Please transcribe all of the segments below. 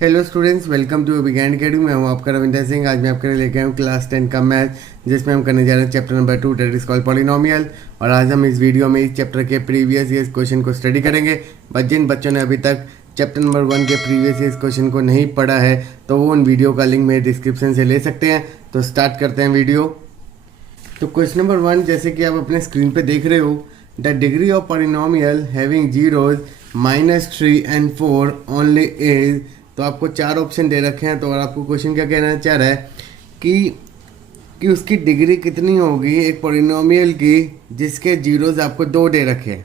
Hello students, welcome to विज्ञान academy. मैं हूं आपका रविंदर सिंह। आज मैं आपके लिए लेके आया हूँ क्लास 10 का मैथ, जिसमें हम करने जा रहे हैं chapter number 2, that is called polynomial. और आज हम इस वीडियो में इस चैप्टर के प्रीवियस ईयर्स क्वेश्चन को स्टडी करेंगे। बट जिन बच्चों ने अभी तक चैप्टर नंबर 1 के प्रीवियस ईयर्स क्वेश्चन को नहीं पढ़ा है तो वो उन वीडियो का लिंक मेरे डिस्क्रिप्शन से ले सकते हैं। तो स्टार्ट करते हैं वीडियो। तो क्वेश्चन नंबर 1, जैसे कि आप अपने स्क्रीन पे देख रहे हो, the degree of polynomial having zeros -3 and 4 only is. तो आपको 4 ऑप्शन दे रखे हैं। तो और आपको क्वेश्चन क्या कहना चाह रहा है कि उसकी डिग्री कितनी होगी एक पॉलिनोमियल की जिसके जीरोज आपको 2 दे रखे हैं।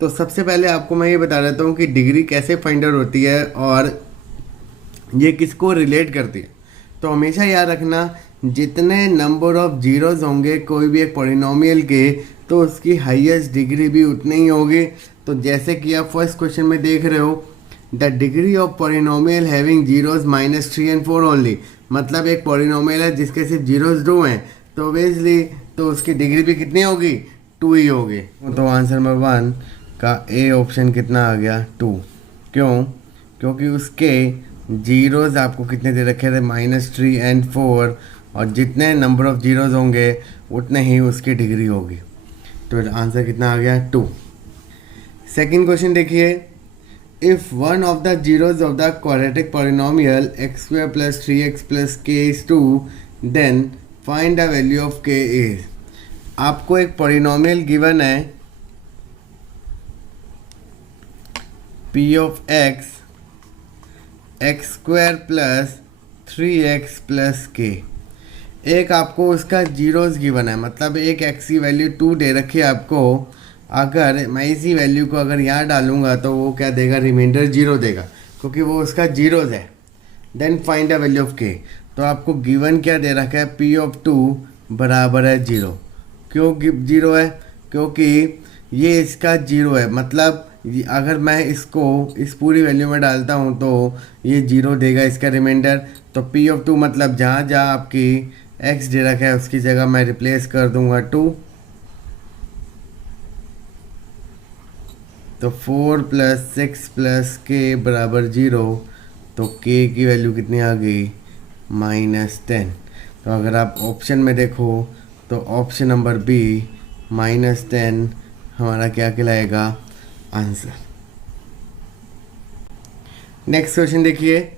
तो सबसे पहले आपको मैं ये बता देता हूँ कि डिग्री कैसे फाइंड आउट होती है और ये किसको रिलेट करती है। तो हमेशा याद रखना, जितने नंबर ऑफ जीरोज होंगे कोई भी एक पॉलिनोमियल के, तो उसकी हाईएस्ट डिग्री भी उतनी ही होगी। तो जैसे कि आप फर्स्ट क्वेश्चन में देख रहे हो, the degree of polynomial having zeros -3 and 4 only, मतलब एक पॉलिनोमियल है जिसके सिर्फ जीरोज 2 हैं। तो ऑब्वियसली तो उसकी डिग्री भी कितनी होगी, 2 ही होगी। तो आंसर नंबर 1 का ए ऑप्शन कितना आ गया, 2। क्यों? क्योंकि उसके जीरोज आपको कितने दे रखे थे, -3 and 4, और जितने नंबर ऑफ जीरोज होंगे उतने ही उसकी डिग्री होगी। तो आंसर कितना आ गया, 2। सेकेंड क्वेश्चन देखिए, if one of the zeros of the quadratic polynomial x² + 3x + k is 2, then find the value of k is. आपको एक पॉलिनोमियल गिवन है p of x x² + 3x + k। एक आपको उसका जीरोज गिवन है, मतलब एक x की वैल्यू 2 दे रखी है आपको। अगर मैं इसी वैल्यू को अगर यहाँ डालूंगा तो वो क्या देगा, रिमाइंडर 0 देगा, क्योंकि वो उसका जीरोज है। Then find the value of k। तो आपको गिवन क्या दे रखा है, p of 2 बराबर है 0। क्यों 0 है? क्योंकि ये इसका 0 है, मतलब अगर मैं इसको इस पूरी वैल्यू में डालता हूँ तो ये 0 देगा इसका रिमाइंडर। तो p of 2 मतलब जहाँ जहाँ आपकी x दे रखा है उसकी जगह मैं रिप्लेस कर दूंगा 2। तो 4 + 6 + k बराबर 0। तो k की वैल्यू कितनी आ गई, -10। तो अगर आप ऑप्शन में देखो तो ऑप्शन नंबर बी -10 हमारा क्या कहलाएगा, आंसर। नेक्स्ट क्वेश्चन देखिए,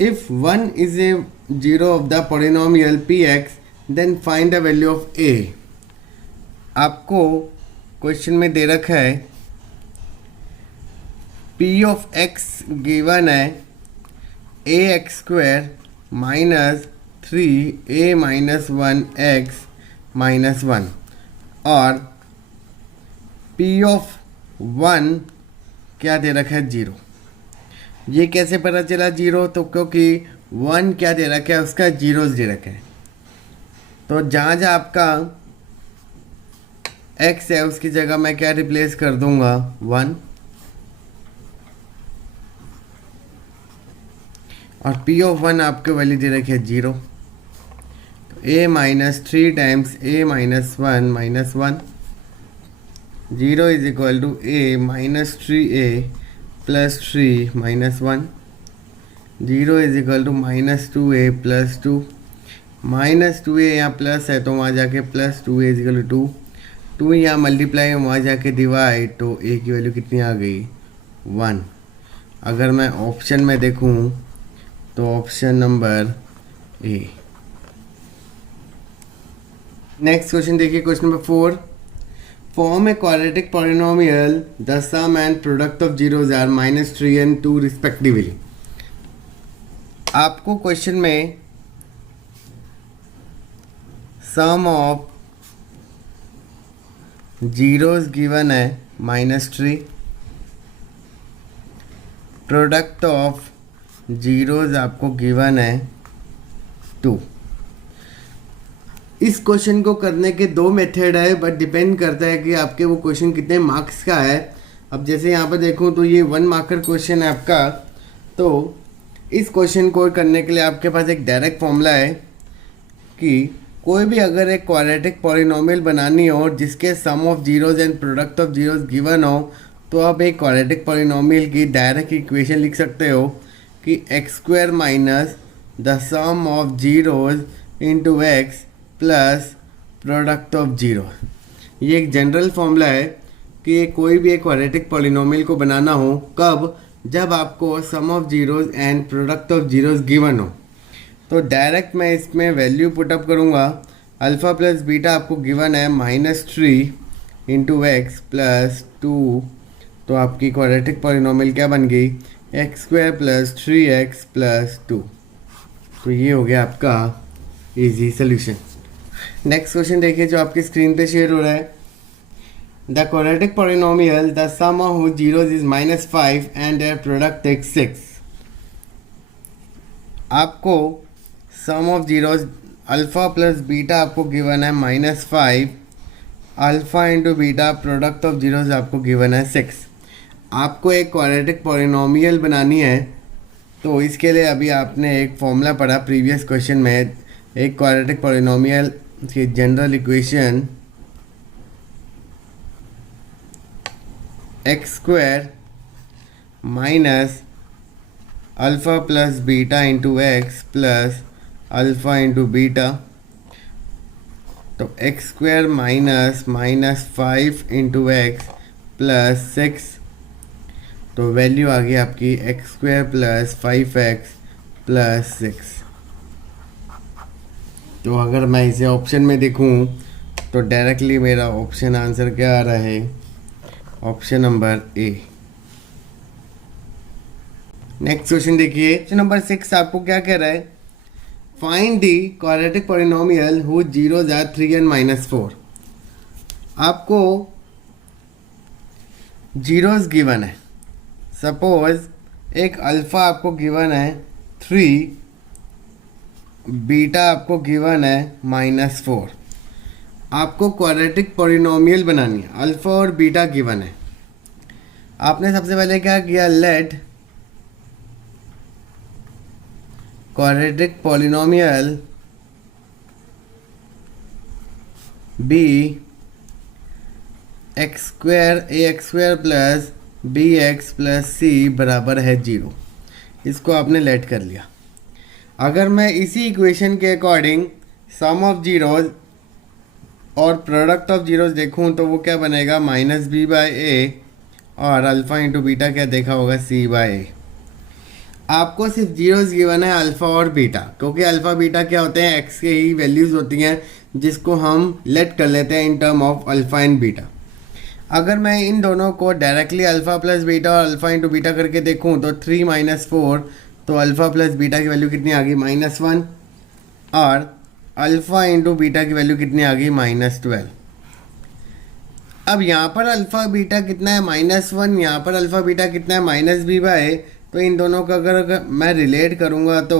if 1 is a zero of the polynomial px, then find the value of a। आपको क्वेश्चन में दे रखा है p of x गिवन है ax² - 3a - 1x - 1, और p of 1 क्या दे रखा है, 0। ये कैसे पता चला 0? तो क्योंकि 1 क्या दे रखा है, उसका जीरोज दे रखा है। तो जहाँ जहाँ आपका x है उसकी जगह मैं क्या रिप्लेस कर दूंगा, 1। और p of 1 आपको वैल्यू दे रखी है 0। तो a - 3 times a - 1 - 1, 0 is equal to a -3a + 3 - 1, 0 is equal to -2a + 2। -2a यहाँ प्लस है तो वहाँ जाके +2a इज इक्वल टू 2 यहाँ मल्टीप्लाई वहाँ जाके डिवाइड, तो a की वैल्यू कितनी आ गई, 1। अगर मैं ऑप्शन में देखूँ तो ऑप्शन नंबर ए। नेक्स्ट क्वेश्चन देखिए, question number 4, form a quadratic polynomial the sum and product of zeros are -3 and 2 respectively. आपको क्वेश्चन में सम ऑफ जीरोज गिवन है -3, प्रोडक्ट ऑफ जीरोज आपको गिवन है 2। इस क्वेश्चन को करने के 2 मेथड है, बट डिपेंड करता है कि आपके वो क्वेश्चन कितने मार्क्स का है। अब जैसे यहाँ पर देखूँ तो ये 1 मार्कर क्वेश्चन है आपका। तो इस क्वेश्चन को करने के लिए आपके पास एक डायरेक्ट फॉर्मूला है कि कोई भी अगर एक क्वाड्रेटिक पॉलिनोमियल बनानी हो जिसके sum of zeros and product of zeros given हो, तो आप एक क्वाड्रेटिक पॉलिनोमियल की डायरेक्ट इक्वेशन लिख सकते हो कि x square minus the sum of zeros into x plus product of zero. ये एक जनरल फॉर्मूला है कि कोई भी एक क्वाड्रेटिक पॉलिनोमियल को बनाना हो, कब? जब आपको sum of zeros and product of zeros given हो। तो डायरेक्ट मैं इसमें वैल्यू पुटअप करूँगा। अल्फ़ा प्लस बीटा आपको गिवन है -3 इंटू एक्स प्लस 2। तो आपकी क्वाड्रेटिक पॉलिनोमियल क्या बन गई? X square plus 3x plus 2। तो ये हो गया आपका इजी सोल्यूशन। नेक्स्ट क्वेश्चन देखिए जो आपकी स्क्रीन पे शेयर हो रहा है। The quadratic polynomial the sum of whose zeros is -5 and their product takes 6। आपको sum of zeros alpha plus beta आपको गिवन है -5, alpha into beta product of zeros आपको गिवन है 6। आपको एक क्वाड्रेटिक पॉलिनोमियल बनानी है, तो इसके लिए अभी आपने एक फॉर्मूला पढ़ा प्रीवियस क्वेश्चन में। एक क्वाड्रेटिक पॉलिनोमियल की general equation x square minus alpha plus beta into x plus alpha into beta. तो x square minus 5 into x plus 6। तो वैल्यू आ गई आपकी x square plus 5x plus 6। तो अगर मैं इसे ऑप्शन में देखूं तो डायरेक्टली मेरा ऑप्शन आंसर क्या आ रहा है? ऑप्शन नंबर ए। नेक्स्ट क्वेश्चन देखिए, क्वेश्चन नंबर 6 आपको क्या कह रहा है? Find the quadratic polynomial whose zeros are 3 and -4। आपको जीरोज गिवन है। सपोज एक अल्फ़ा आपको गिवन है 3, बीटा आपको गिवन है -4। आपको क्वाड्रेटिक पॉलिनोमियल बनानी है, अल्फ़ा और बीटा गिवन है। आपने सबसे पहले क्या किया? Let quadratic polynomial be x square ax square plus bx plus c बराबर है 0। इसको आपने लेट कर लिया। अगर मैं इसी इक्वेशन के अकॉर्डिंग सम ऑफ जीरोज और प्रोडक्ट ऑफ जीरोज देखूं तो वो क्या बनेगा? -b/a और अल्फ़ा इंटू बीटा क्या देखा होगा? c/a। आपको सिर्फ जीरोज गिवन है अल्फ़ा और बीटा, क्योंकि अल्फ़ा बीटा क्या होते हैं? एक्स के ही वैल्यूज़ होती हैं, जिसको हम लेट कर लेते हैं इन term of alpha and beta. अगर मैं इन दोनों को डायरेक्टली अल्फ़ा प्लस बीटा और अल्फ़ा इंटू बीटा करके देखूं तो 3 - 4, तो अल्फ़ा प्लस बीटा की वैल्यू कितनी आ गई? -1। और अल्फ़ा इंटू बीटा की वैल्यू कितनी आ गई? -12। अब यहाँ पर अल्फ़ा बीटा कितना है? -1। यहाँ पर अल्फ़ा बीटा कितना है? -b/a। तो इन दोनों का अगर मैं रिलेट करूँगा तो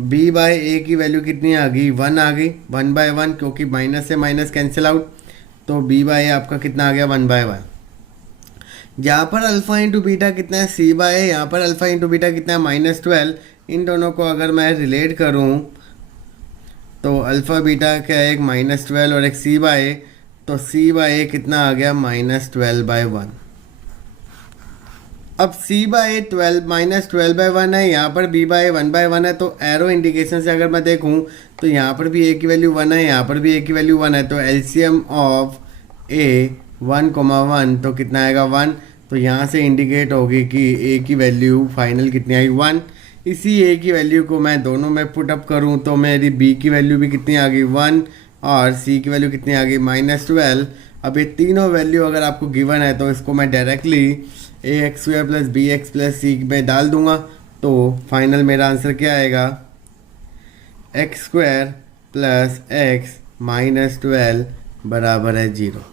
b/a की वैल्यू कितनी आ गई? 1 आ गई, 1/1, क्योंकि माइनस से माइनस कैंसिल आउट। तो b/a आपका कितना आ गया? 1/1। यहाँ पर अल्फ़ा इंटू बीटा कितना है? c/a। यहाँ पर अल्फ़ा इंटू बीटा कितना है? -12। इन दोनों को अगर मैं रिलेट करूँ तो अल्फ़ा बीटा क्या है? एक -12 और एक c/a। तो c/a कितना आ गया? -12/1। अब c/a -12/1 है, यहाँ पर b/a 1/1 है। तो एरो इंडिकेशन से अगर मैं देखूँ तो यहाँ पर भी a की वैल्यू 1 है, यहाँ पर भी a की वैल्यू 1 है। तो एलसीएम ऑफ a 1,1 तो कितना आएगा? 1। तो यहाँ से इंडिकेट होगी कि a की वैल्यू फाइनल कितनी आई? 1। इसी a की वैल्यू को मैं दोनों में पुटअप करूँ तो मेरी b की वैल्यू भी कितनी आ गई? 1। और c की वैल्यू कितनी आ गई? -12। अब ये तीनों वैल्यू अगर आपको गिवन है तो इसको मैं directly ax square plus bx plus c में डाल दूंगा। तो फाइनल मेरा आंसर क्या आएगा? एक्स स्क्वायर प्लस एक्स -12 बराबर है 0।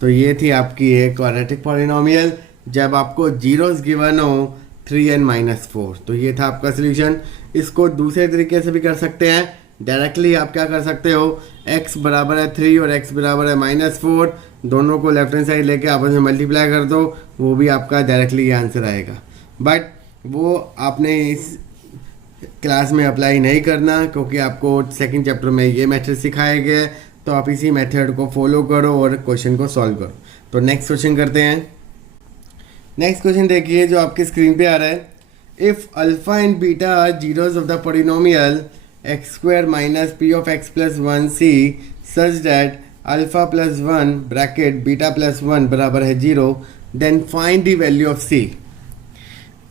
तो ये थी आपकी एक क्वाड्रेटिक पॉलिनोमियल जब आपको जीरोस गिवन हो 3 and -4। तो ये था आपका सोल्यूशन। इसको दूसरे तरीके से भी कर सकते हैं। डायरेक्टली आप क्या कर सकते हो? x बराबर है 3 और x बराबर है -4, दोनों को लेफ्ट हैंड साइड लेके आपस में मल्टीप्लाई कर दो, वो भी आपका डायरेक्टली आंसर आएगा। बट वो आपने इस क्लास में अप्लाई नहीं करना, क्योंकि आपको सेकंड चैप्टर में ये मेथड सिखाया गया है। तो आप इसी मेथड को फॉलो करो और क्वेश्चन को सॉल्व करो। तो नेक्स्ट क्वेश्चन करते हैं। नेक्स्ट क्वेश्चन देखिए जो आपकी स्क्रीन पे आ रहा है। if alpha and beta are zeros of the polynomial x square minus p of x plus 1 c such that alpha plus 1 bracket beta plus 1 बराबर है 0, then find the value of c।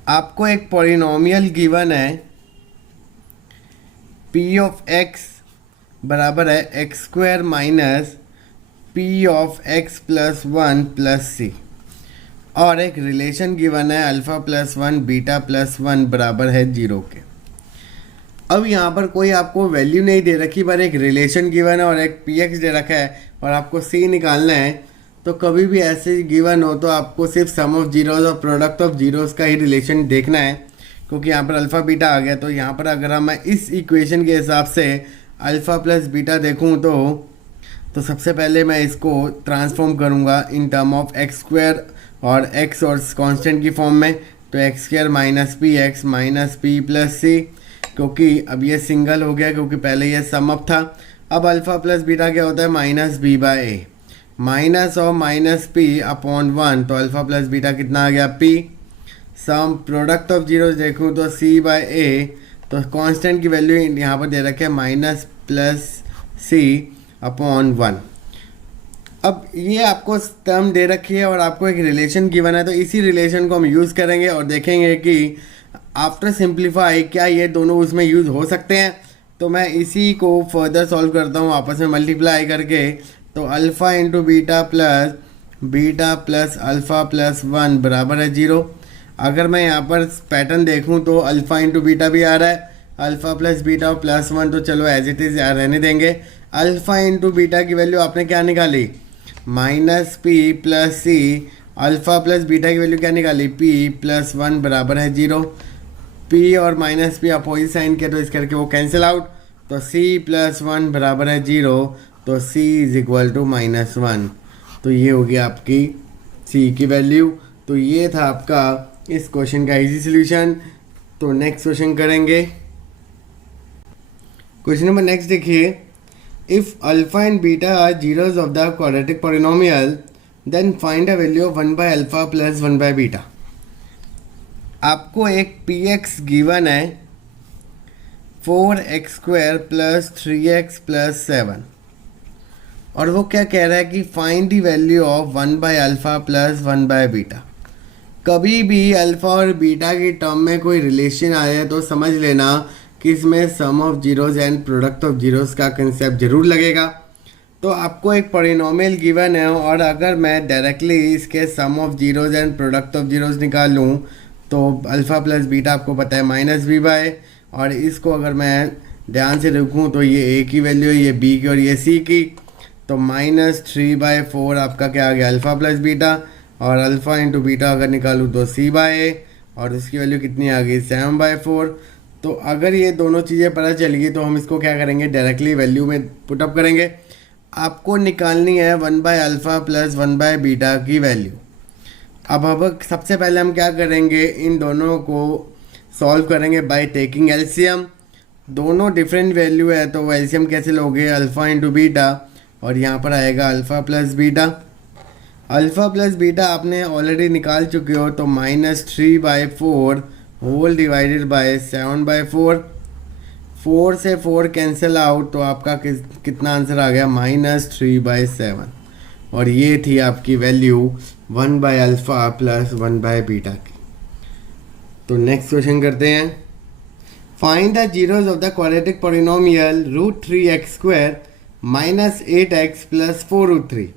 आपको एक polynomial given है p of x बराबर है x square minus p of x plus 1 plus C, और एक relation given है अल्फ़ा प्लस 1 बीटा प्लस 1 बराबर है 0 के। अब यहाँ पर कोई आपको वैल्यू नहीं दे रखी, पर एक रिलेशन गिवन है और एक पी एक्स दे रखा है और आपको सी निकालना है। तो कभी भी ऐसे गिवन हो तो आपको सिर्फ सम ऑफ जीरोज़ और प्रोडक्ट ऑफ जीरोज़ का ही रिलेशन देखना है, क्योंकि यहाँ पर अल्फ़ा बीटा आ गया। तो यहाँ पर अगर मैं इस इक्वेशन के हिसाब से अल्फ़ा प्लस बीटा देखूँ तो सबसे पहले मैं इसको ट्रांसफॉर्म करूँगा in term of x square और एक्स और कांस्टेंट की फॉर्म में। तो x square minus p plus C, क्योंकि अब ये सिंगल हो गया क्योंकि पहले ये सम अप था। अब अल्फ़ा प्लस बीटा क्या होता है, minus b by a, minus और माइनस पी अपॉन 1। तो अल्फ़ा प्लस बीटा कितना आ गया, p. Sum product of zeros देखूँ तो सी बाय ए, तो कांस्टेंट की वैल्यू यहाँ पर दे रखे है माइनस प्लस सी अपॉन 1। अब ये आपको टर्म दे रखी है और आपको एक रिलेशन गिवन है, तो इसी रिलेशन को हम यूज़ करेंगे और देखेंगे कि आफ्टर सिंप्लीफाई क्या ये दोनों उसमें यूज़ हो सकते हैं। तो मैं इसी को फर्दर सॉल्व करता हूँ आपस में मल्टीप्लाई करके। तो alpha into beta plus alpha plus 1 बराबर है 0। अगर मैं यहाँ पर पैटर्न देखूँ तो अल्फ़ा इंटू बीटा भी आ रहा है, अल्फ़ा प्लस बीटा और प्लस 1 तो चलो एज इट इज़ रहने देंगे। अल्फ़ा इंटू बीटा की वैल्यू आपने क्या निकाली, माइनस पी प्लस सी। अल्फ़ा प्लस बीटा की वैल्यू क्या निकाली, पी प्लस 1 बराबर है 0। पी और माइनस पी अपोजिट साइन के तो इस करके वो कैंसिल आउट। तो सी प्लस 1 बराबर है 0, तो सी इज इक्वल टू माइनस 1। तो ये हो गया आपकी सी की वैल्यू। तो ये था आपका इस क्वेश्चन का इजी सॉल्यूशन। तो नेक्स्ट क्वेश्चन करेंगे। क्वेश्चन नंबर नेक्स्ट देखिए, if alpha and beta are zeros of the quadratic polynomial then find a value of 1 by alpha plus 1 by beta. आपको एक पी एक्स गिवन है 4x square plus 3x plus 7, और वो क्या कह रहा है कि find the value of 1 by alpha plus 1 by beta. कभी भी अल्फ़ा और बीटा की टर्म में कोई रिलेशन आए तो समझ लेना कि इसमें sum of zeros and product of zeros का कंसेप्ट ज़रूर लगेगा। तो आपको एक पॉलिनोमियल गिवन है और अगर मैं डायरेक्टली इसके sum of zeros and product of zeros निकालूँ तो अल्फ़ा प्लस बीटा आपको पता है माइनस बी बाय, और इसको अगर मैं ध्यान से देखूँ तो ये ए की वैल्यू है, ये बी की और ये सी की। तो माइनस 3/4 आपका क्या आ गया, अल्फ़ा प्लस बीटा, और अल्फ़ा इंटू बीटा अगर निकालूँ तो सी बाय ए, और इसकी वैल्यू कितनी आ गई 7/4। तो अगर ये दोनों चीज़ें पता चल गई तो हम इसको क्या करेंगे, डायरेक्टली वैल्यू में पुटअप करेंगे। आपको निकालनी है 1 by alpha plus 1 by beta की वैल्यू। अब सबसे पहले हम क्या करेंगे, इन दोनों को सॉल्व करेंगे बाय टेकिंग एलसीएम। दोनों डिफरेंट वैल्यू है तो एलसीएम कैसे लोगे, अल्फ़ा इंटू बीटा, और यहाँ पर आएगा alpha plus beta. Alpha plus beta आपने ऑलरेडी निकाल चुके हो, तो माइनस 3/4 होल डिवाइडेड बाय 7/4। 4 से 4 कैंसिल आउट, तो आपका कितना आंसर आ गया, माइनस 3/7। और ये थी आपकी value 1 by alpha plus 1 by beta की। तो नेक्स्ट क्वेश्चन करते हैं। Find the zeros of the quadratic polynomial √3x square minus 8x plus 4√3।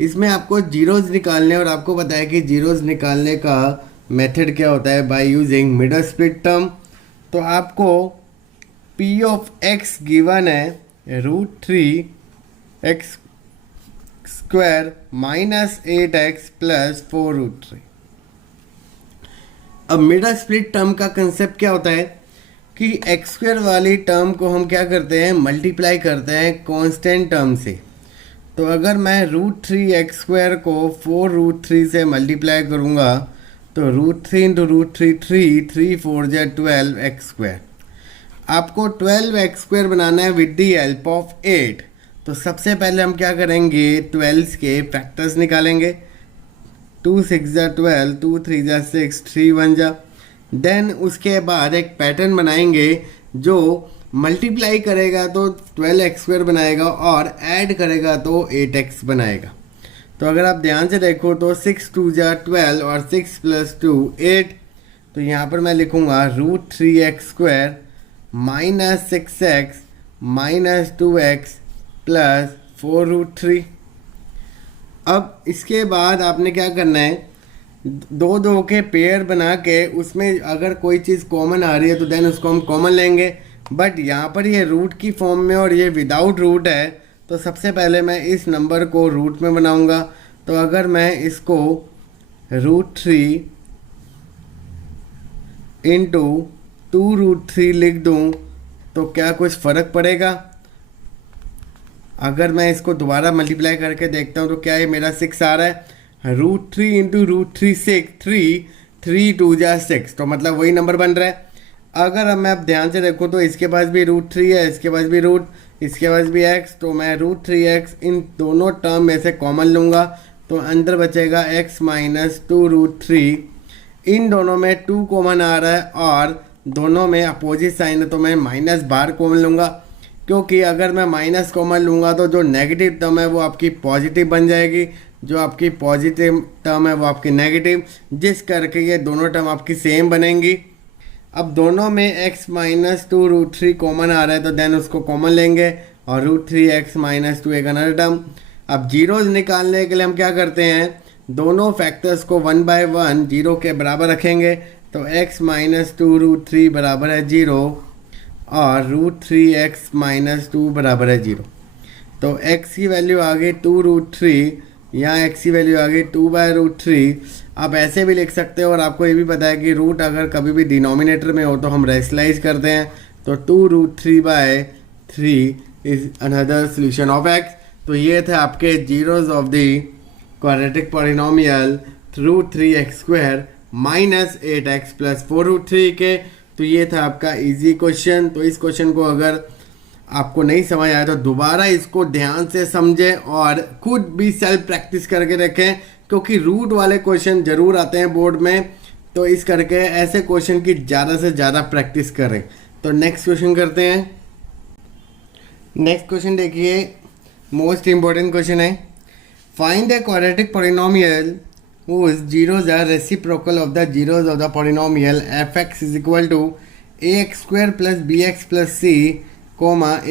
इसमें आपको जीरोज निकालने, और आपको पता है कि जीरोज निकालने का मेथड क्या होता है, by using middle split term. तो आपको p ऑफ x गिवन है √3x square minus 8x plus 4√3। अब मिडल स्प्लिट टर्म का कंसेप्ट क्या होता है कि एक्स स्क्वायर वाली टर्म को हम क्या करते हैं, मल्टीप्लाई करते हैं कांस्टेंट टर्म से। तो अगर मैं √3x स्क्वायर को 4√3 से मल्टीप्लाई करूँगा तो √3 इंटू √3 3 4 जा 12x स्क्वायर। आपको 12x स्क्वायर बनाना है विद द हेल्प ऑफ 8। तो सबसे पहले हम क्या करेंगे, 12 के फैक्टर्स निकालेंगे। 2 6 जा 12, 2 3 जा 6, 3 1 जा देन उसके बाद एक पैटर्न बनाएंगे जो मल्टीप्लाई करेगा तो 12x² बनाएगा और ऐड करेगा तो 8x बनाएगा। तो अगर आप ध्यान से देखो तो 6 2 जा 12 और 6 + 2 8। तो यहाँ पर मैं लिखूँगा √3x² - 6x - 2x + 4√3। अब इसके बाद आपने क्या करना है, दो दो के पेयर बना के उसमें अगर कोई चीज़ कॉमन आ रही है तो देन उसको हम कॉमन लेंगे। बट यहाँ पर ये रूट की फॉर्म में और ये विदाउट रूट है, तो सबसे पहले मैं इस नंबर को रूट में बनाऊंगा। तो अगर मैं इसको √3 × 2√3 लिख दूँ तो क्या कुछ फ़र्क पड़ेगा? अगर मैं इसको दोबारा मल्टीप्लाई करके देखता हूँ तो क्या ये मेरा 6 आ रहा है। √3 × √3 6 3 3 2 जा 6, तो मतलब वही नंबर बन रहा है। अगर अब मैं अब ध्यान से देखूँ तो इसके पास भी √3 है, इसके पास भी इसके पास भी x, तो मैं √3x इन दोनों टर्म में से कॉमन लूँगा तो अंदर बचेगा x - 2√3। इन दोनों में 2 कॉमन आ रहा है और दोनों में अपोजिट साइन है तो मैं माइनस बार कॉमन लूँगा, क्योंकि अगर मैं माइनस कॉमन लूँगा तो जो नेगेटिव टर्म है वो आपकी पॉजिटिव बन जाएगी, जो आपकी पॉजिटिव टर्म है वो आपकी नेगेटिव, जिस करके ये दोनों टर्म आपकी सेम बनेंगी। अब दोनों में x - 2√3 कॉमन आ रहा है तो देन उसको कॉमन लेंगे और √3x - 2 एक अनदर टर्म। अब जीरोज निकालने के लिए हम क्या करते हैं, दोनों फैक्टर्स को 1 बाय 1 जीरो के बराबर रखेंगे। तो x - 2√3 बराबर है 0 और √3x - 2 बराबर है 0। तो x की वैल्यू आ गई 2√3, यहाँ x की वैल्यू आ गई 2/√3। आप ऐसे भी लिख सकते हो और आपको ये भी पता है कि रूट अगर कभी भी डिनोमिनेटर में हो तो हम रेशनलाइज करते हैं, तो 2√3/3 is another solution of x। तो ये थे आपके zeros of the quadratic polynomial √3x² - 8x + 4√3 के। तो ये था आपका इजी क्वेश्चन। तो इस क्वेश्चन को अगर आपको नहीं समझ आया तो दोबारा इसको ध्यान से समझें और खुद भी सेल्फ प्रैक्टिस करके रखें, क्योंकि रूट वाले क्वेश्चन ज़रूर आते हैं बोर्ड में। तो इस करके ऐसे क्वेश्चन की ज़्यादा से ज़्यादा प्रैक्टिस करें। तो नेक्स्ट क्वेश्चन करते हैं। नेक्स्ट क्वेश्चन देखिए, मोस्ट इम्पॉर्टेंट क्वेश्चन है। Find the quadratic polynomial whose zeros are reciprocal of the zeros of the polynomial f(x) is equal to ax² + bx + c,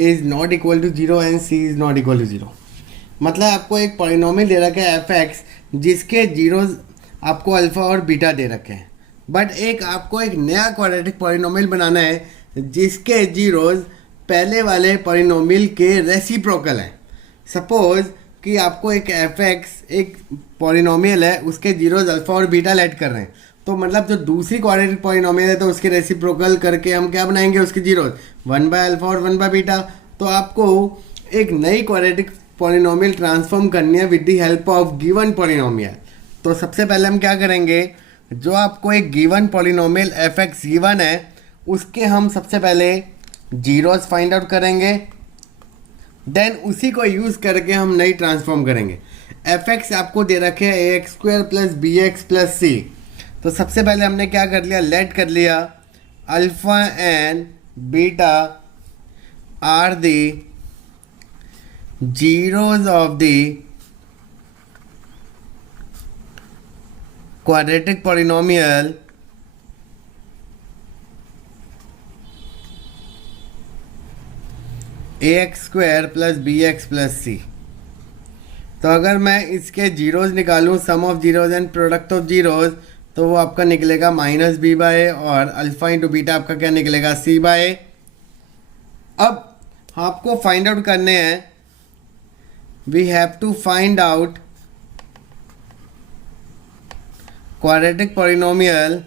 is not equal to 0 and c is not equal to 0। मतलब आपको एक पॉलिनोमियल दे रखा है f(x) जिसके zeros आपको alpha और बीटा दे रखे हैं, बट एक आपको एक नया क्वाड्रेटिक पॉलिनोमियल बनाना है जिसके जीरोज पहले वाले पॉलिनोमियल के रेसिप्रोकल हैं। सपोज कि आपको एक f(x) एक पॉलिनोमियल है, उसके जीरोज अल्फ़ा और बीटा लेट कर रहे हैं, तो मतलब जो दूसरी क्वाड्रेटिक पॉलिनोमियल है तो उसके रेसिप्रोकल करके हम क्या बनाएंगे, उसके जीरोज 1/α और 1/β। तो आपको एक नई क्वाड्रेटिक पॉलिनोमियल ट्रांसफॉर्म करनी है with the help of given polynomial. तो सबसे पहले हम क्या करेंगे, जो आपको एक गिवन पॉलिनोमियल f(x) गिवन है उसके हम सबसे पहले जीरोज फाइंड आउट करेंगे, देन उसी को यूज़ करके हम नई ट्रांसफॉर्म करेंगे। f(x) आपको दे रखे है ax² + bx + c। तो सबसे पहले हमने क्या कर लिया, लेट कर लिया alpha and beta are the zeros of the quadratic polynomial ax² + bx + c। तो अगर मैं इसके जीरोज निकालूं, sum of zeros and product of zeros, तो वो आपका निकलेगा -b/a और अल्फ़ा × बीटा आपका क्या निकलेगा, c/a। अब आपको फाइंड आउट करने हैं, we have to find out quadratic polynomial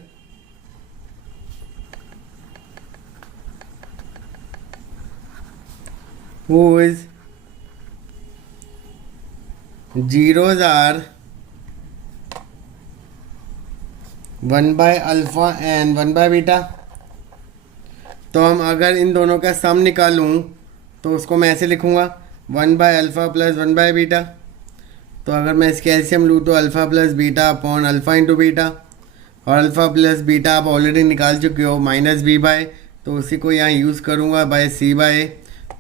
whose zeros are 1/α and 1/β। तो हम अगर इन दोनों का सम निकालूं तो उसको मैं ऐसे लिखूंगा 1/α + 1/β। तो अगर मैं इसके एलसीएम लूँ तो alpha + beta upon alpha × beta. और अल्फ़ा प्लस बीटा आप ऑलरेडी निकाल चुके हो माइनस बी बाय, तो उसी को यहाँ यूज़ करूँगा बाय सी बाय,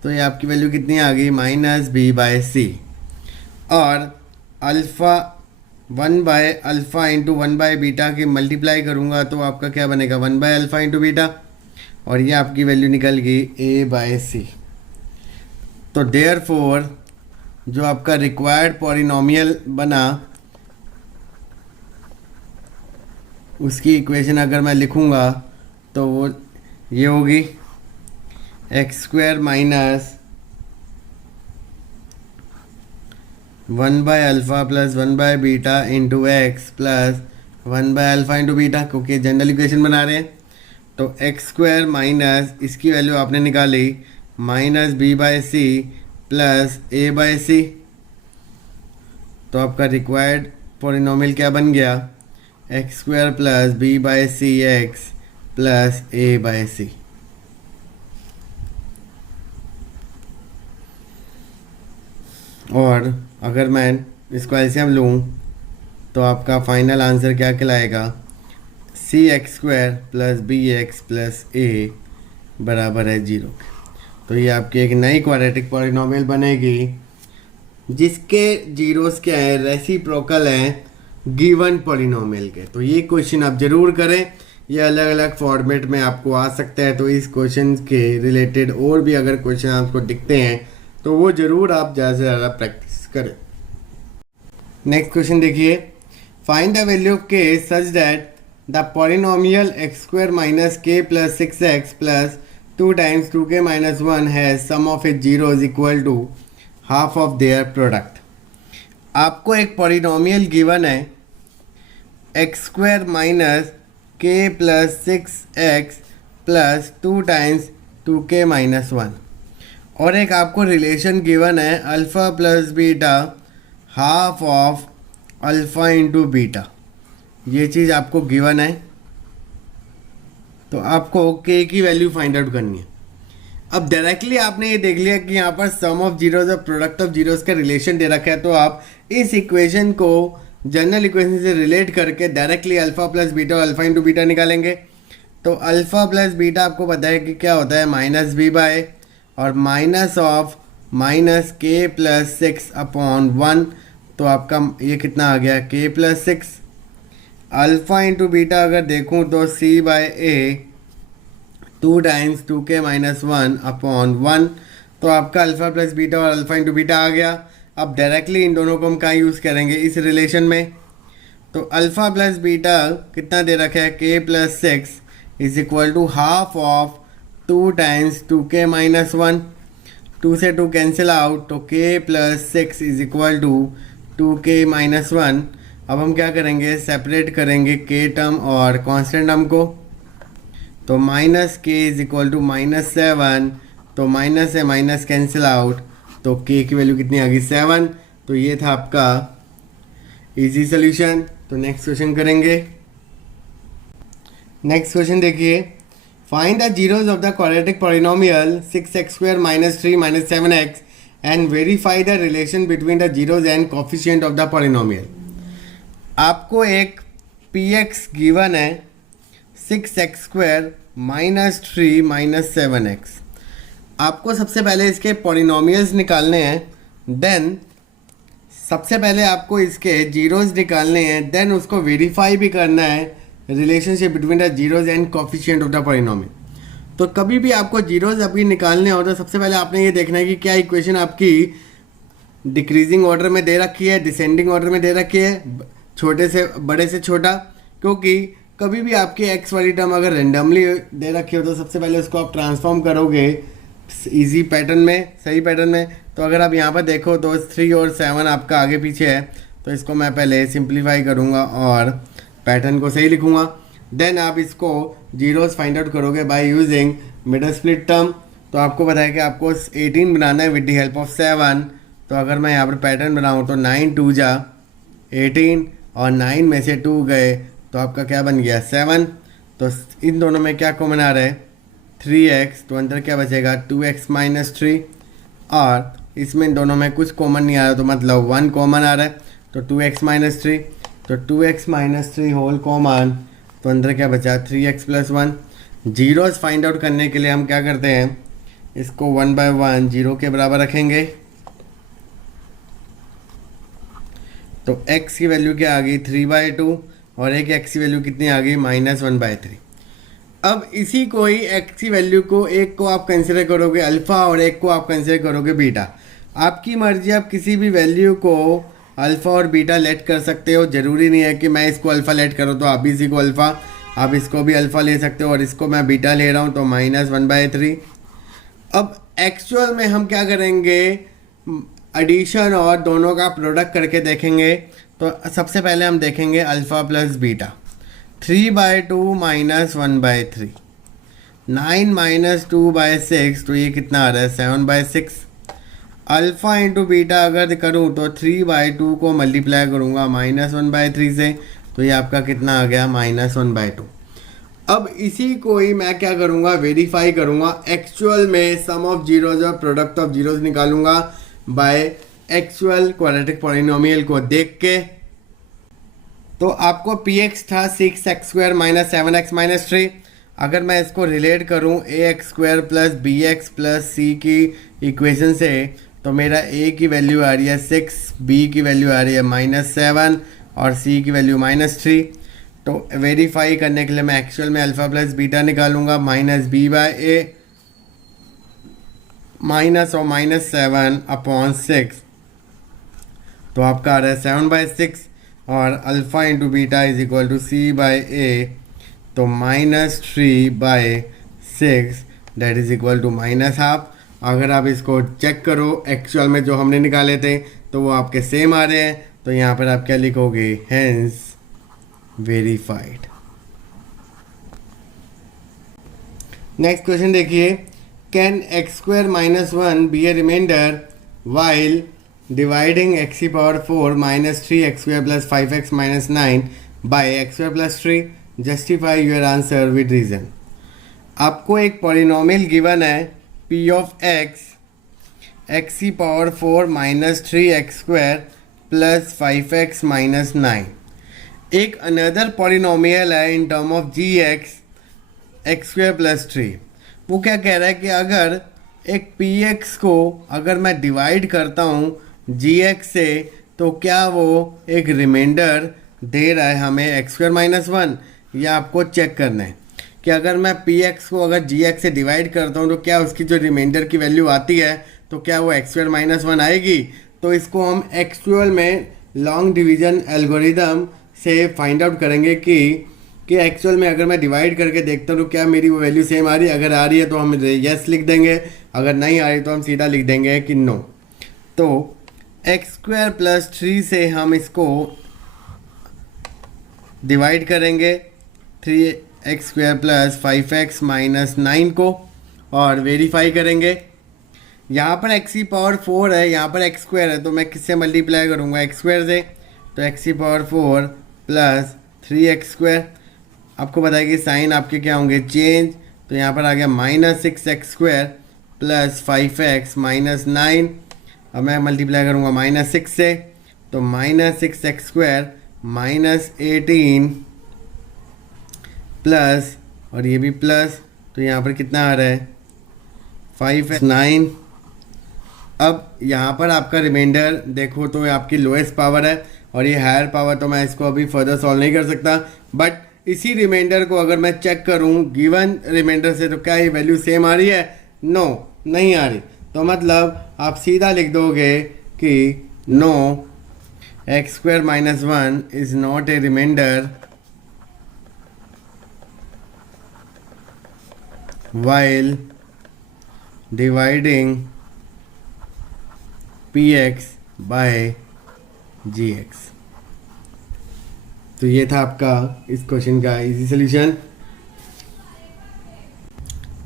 तो ये आपकी वैल्यू कितनी आ गई माइनस बी बाय सी। और alpha 1 by alpha into 1 by beta की मल्टीप्लाई करूँगा तो आपका क्या बनेगा 1 बाय अल्फ़ा इंटू बीटा, और ये आपकी वैल्यू निकल गई ए बाय सी। तो देयरफॉर जो आपका रिक्वायर्ड पॉलिनॉमियल बना उसकी इक्वेशन अगर मैं लिखूँगा तो वो ये होगी x square minus 1 by alpha plus 1 by beta into x plus 1 by alpha into beta, क्योंकि जनरल इक्वेशन बना रहे हैं। तो एक्स स्क्वायर माइनस इसकी वैल्यू आपने निकाली minus b by c plus a by c, तो आपका रिक्वायर्ड पॉलिनॉमियल क्या बन गया x square plus b by c x plus a by c. और अगर मैं इसको एलसीएम लूँ तो आपका फाइनल आंसर क्या कहलाएगा C x square plus B x plus A बराबर है 0। तो ये आपकी एक नई क्वाड्रेटिक पॉलिनॉमियल बनेगी जिसके जीरोस क्या है रेसिप्रोकल हैं गिवन पॉलिनॉमियल के। तो ये क्वेश्चन आप जरूर करें, ये अलग अलग फॉर्मेट में आपको आ सकता है। तो इस क्वेश्चन के रिलेटेड और भी अगर क्वेश्चन आपको दिखते हैं तो वो ज़रूर आप ज़्यादा से ज़्यादा प्रैक्टिस करें। नेक्स्ट क्वेश्चन देखिए, find the value of k such that the polynomial x square minus k plus 6x plus 2 times 2k minus 1 has sum of it zeros equal to half of their product. आपको एक polynomial given है x square minus k plus 6x plus 2 times 2k minus 1, और एक आपको relation given है alpha plus beta half of alpha into beta. ये चीज़ आपको given है, तो आपको के की वैल्यू फाइंड आउट करनी है। अब डायरेक्टली आपने ये देख लिया कि यहाँ पर सम ऑफ जीरोज और प्रोडक्ट ऑफ जीरोज का रिलेशन दे रखा है, तो आप इस इक्वेशन को जनरल इक्वेशन से रिलेट करके डायरेक्टली अल्फ़ा प्लस बीटा और अल्फ़ा इंटू बीटा निकालेंगे। तो अल्फ़ा प्लस बीटा आपको पता है कि क्या होता है माइनस बी बाय और minus of minus k plus 6 upon 1, तो आपका ये कितना आ गया के प्लस 6। अल्फ़ा इंटू बीटा अगर देखूँ तो सी बाय ए 2 टाइम्स 2k माइनस 1 अपॉन 1, तो आपका अल्फ़ा प्लस बीटा और अल्फ़ा इंटू बीटा आ गया। अब डायरेक्टली इन दोनों को हम कहाँ यूज़ करेंगे इस रिलेशन में। तो अल्फ़ा प्लस बीटा कितना दे रखा है k plus 6 is equal to half of 2 times 2k minus 1, 2 से 2 कैंसिल आउट, तो k plus 6 is equal to 2k minus 1। अब हम क्या करेंगे सेपरेट करेंगे k टर्म और कांस्टेंट टर्म को, तो माइनस के इज इक्वल टू माइनस 7, तो माइनस से माइनस कैंसिल आउट, तो k की वैल्यू कितनी आ गई 7। तो ये था आपका इजी सोल्यूशन। तो नेक्स्ट क्वेश्चन करेंगे। नेक्स्ट क्वेश्चन देखिए, find the zeros of the quadratic polynomial 6x square minus 3 minus 7x and verify the relation between the zeros and coefficient of the polynomial. आपको एक px गिवन है 6x square minus 3 minus 7x। आपको सबसे पहले इसके polynomials निकालने हैं, देन सबसे पहले आपको इसके जीरोज निकालने हैं, देन उसको वेरीफाई भी करना है relationship between the zeros and coefficient of the polynomial. तो कभी भी आपको जीरोज अभी निकालने हो तो सबसे पहले आपने ये देखना है कि क्या इक्वेशन आपकी डिक्रीजिंग ऑर्डर में दे रखी है, डिसेंडिंग ऑर्डर में दे रखी है, छोटे से बड़े से छोटा। क्योंकि कभी भी आपकी एक्स वाली टर्म अगर रेंडमली दे रखी हो तो सबसे पहले उसको आप ट्रांसफॉर्म करोगे इजी पैटर्न में, सही पैटर्न में। तो अगर आप यहाँ पर देखो तो 3 और 7 आपका आगे पीछे है, तो इसको मैं पहले सिंप्लीफाई करूँगा और पैटर्न को सही लिखूँगा। देन आप इसको जीरोस फाइंड आउट करोगे by using middle split term. तो आपको पता है कि आपको 18 बनाना है विद द हेल्प ऑफ 7। तो अगर मैं यहाँ पर पैटर्न बनाऊँ तो 9 2 जा 18 और 9 में से 2 गए तो आपका क्या बन गया 7। तो इन दोनों में क्या कॉमन आ रहा है 3x, तो अंदर क्या बचेगा 2x माइनस 3, और इसमें इन दोनों में कुछ कॉमन नहीं आ रहा तो मतलब 1 कॉमन आ रहा है, तो 2x माइनस 3, तो 2x माइनस 3 होल कॉमन, तो अंदर क्या बचा 3x plus 1। Zeros find out करने के लिए हम क्या करते हैं, इसको 1/1 जीरो के बराबर रखेंगे। तो x की वैल्यू क्या आ गई 3/2 और एक x की वैल्यू कितनी आ गई -1/3। अब इसी को ही x की वैल्यू को एक को आप कंसिडर करोगे अल्फ़ा और एक को आप कंसिडर करोगे बीटा। आपकी मर्जी, आप किसी भी वैल्यू को अल्फ़ा और बीटा लेट कर सकते हो। ज़रूरी नहीं है कि मैं इसको अल्फ़ा लेट करूँ तो आप भी इसी को अल्फ़ा, आप इसको भी अल्फ़ा ले सकते हो और इसको मैं बीटा ले रहा हूँ तो -1/3। अब एक्चुअल में हम क्या करेंगे, एडिशन और दोनों का प्रोडक्ट करके देखेंगे। तो सबसे पहले हम देखेंगे अल्फ़ा प्लस बीटा। 3/2 -1/3, 9 - 2/6, तो ये कितना आ रहा है 7/6। अल्फ़ा इंटू बीटा अगर करूँ तो 3/2 को मल्टीप्लाई करूँगा -1/3 से, तो ये आपका कितना आ गया -1/2। अब इसी को ही मैं क्या करूँगा, वेरीफाई करूँगा। एक्चुअल में सम ऑफ जीरोज और प्रोडक्ट ऑफ जीरोज निकालूंगा बाय एक्चुअल क्वाड्रेटिक पॉलिनोमियल को देख के। तो आपको px था 6x² - 7x - 3। अगर मैं इसको रिलेट करूं ax² plus bx plus c की इक्वेशन से, तो मेरा a की वैल्यू आ रही है 6, b की वैल्यू आ रही है -7 और c की वैल्यू -3। तो वेरीफाई करने के लिए मैं एक्चुअल में अल्फ़ा प्लस बीटा निकालूंगा, -b/a माइनस और -7/6, तो आपका आ रहा है 7/6 और alpha into beta is equal to c/a, तो -3/6 डेट इज इक्वल टू -½ अगर आप इसको चेक करो एक्चुअल में जो हमने निकाले थे तो वो आपके सेम आ रहे हैं। तो यहाँ पर आप क्या लिखोगे, हेंस वेरीफाइड। नेक्स्ट क्वेश्चन देखिए, can x² - 1 be a remainder while dividing x⁴ - 3x² + 5x - 9 by x² + 3, justify your answer with reason. आपको एक पॉलिनोमियल गिवन है p of x x⁴ - 3x² + 5x - 9। एक अनदर पॉलिनोमियल है इन term of gx x² + 3। वो क्या कह रहा है कि अगर एक px को अगर मैं डिवाइड करता हूँ gx से, तो क्या वो एक रिमाइंडर दे रहा है हमें x² - 1। या आपको चेक करना है कि अगर मैं px को अगर gx से डिवाइड करता हूँ तो क्या उसकी जो रिमाइंडर की वैल्यू आती है तो क्या वो x² - 1 आएगी। तो इसको हम एक्चुअल में लॉन्ग डिवीज़न एल्गोरिदम से फाइंड आउट करेंगे कि एक्चुअल में अगर मैं डिवाइड करके देखता हूँ तो क्या मेरी वो वैल्यू सेम आ रही है। अगर आ रही है तो हम यस लिख देंगे, अगर नहीं आ रही तो हम सीधा लिख देंगे कि नो। तो x² + 3 से हम इसको डिवाइड करेंगे 3x² + 5x - 9 को और वेरीफाई करेंगे। यहाँ पर x⁴ है, यहाँ पर x² है, तो मैं किससे मल्टीप्लाई करूँगा x² से। तो x⁴ + 3x², आपको पता है कि साइन आपके क्या होंगे चेंज। तो यहाँ पर आ गया -6x² + 5x - 9। अब मैं मल्टीप्लाई करूँगा -6 से, तो -6x² - 18 प्लस और ये भी प्लस, तो यहाँ पर कितना आ रहा है 5x 9। अब यहाँ पर आपका रिमाइंडर देखो तो आपकी लोएस्ट पावर है और ये हायर पावर, तो मैं इसको अभी फर्दर सॉल्व नहीं कर सकता। बट इसी रिमाइंडर को अगर मैं चेक करूँ गिवन रिमाइंडर से, तो क्या ये वैल्यू सेम आ रही है, नो नहीं आ रही। तो मतलब आप सीधा लिख दोगे कि no x² - 1 is not a remainder while dividing px by gx। तो ये था आपका इस क्वेश्चन का इजी सोल्यूशन।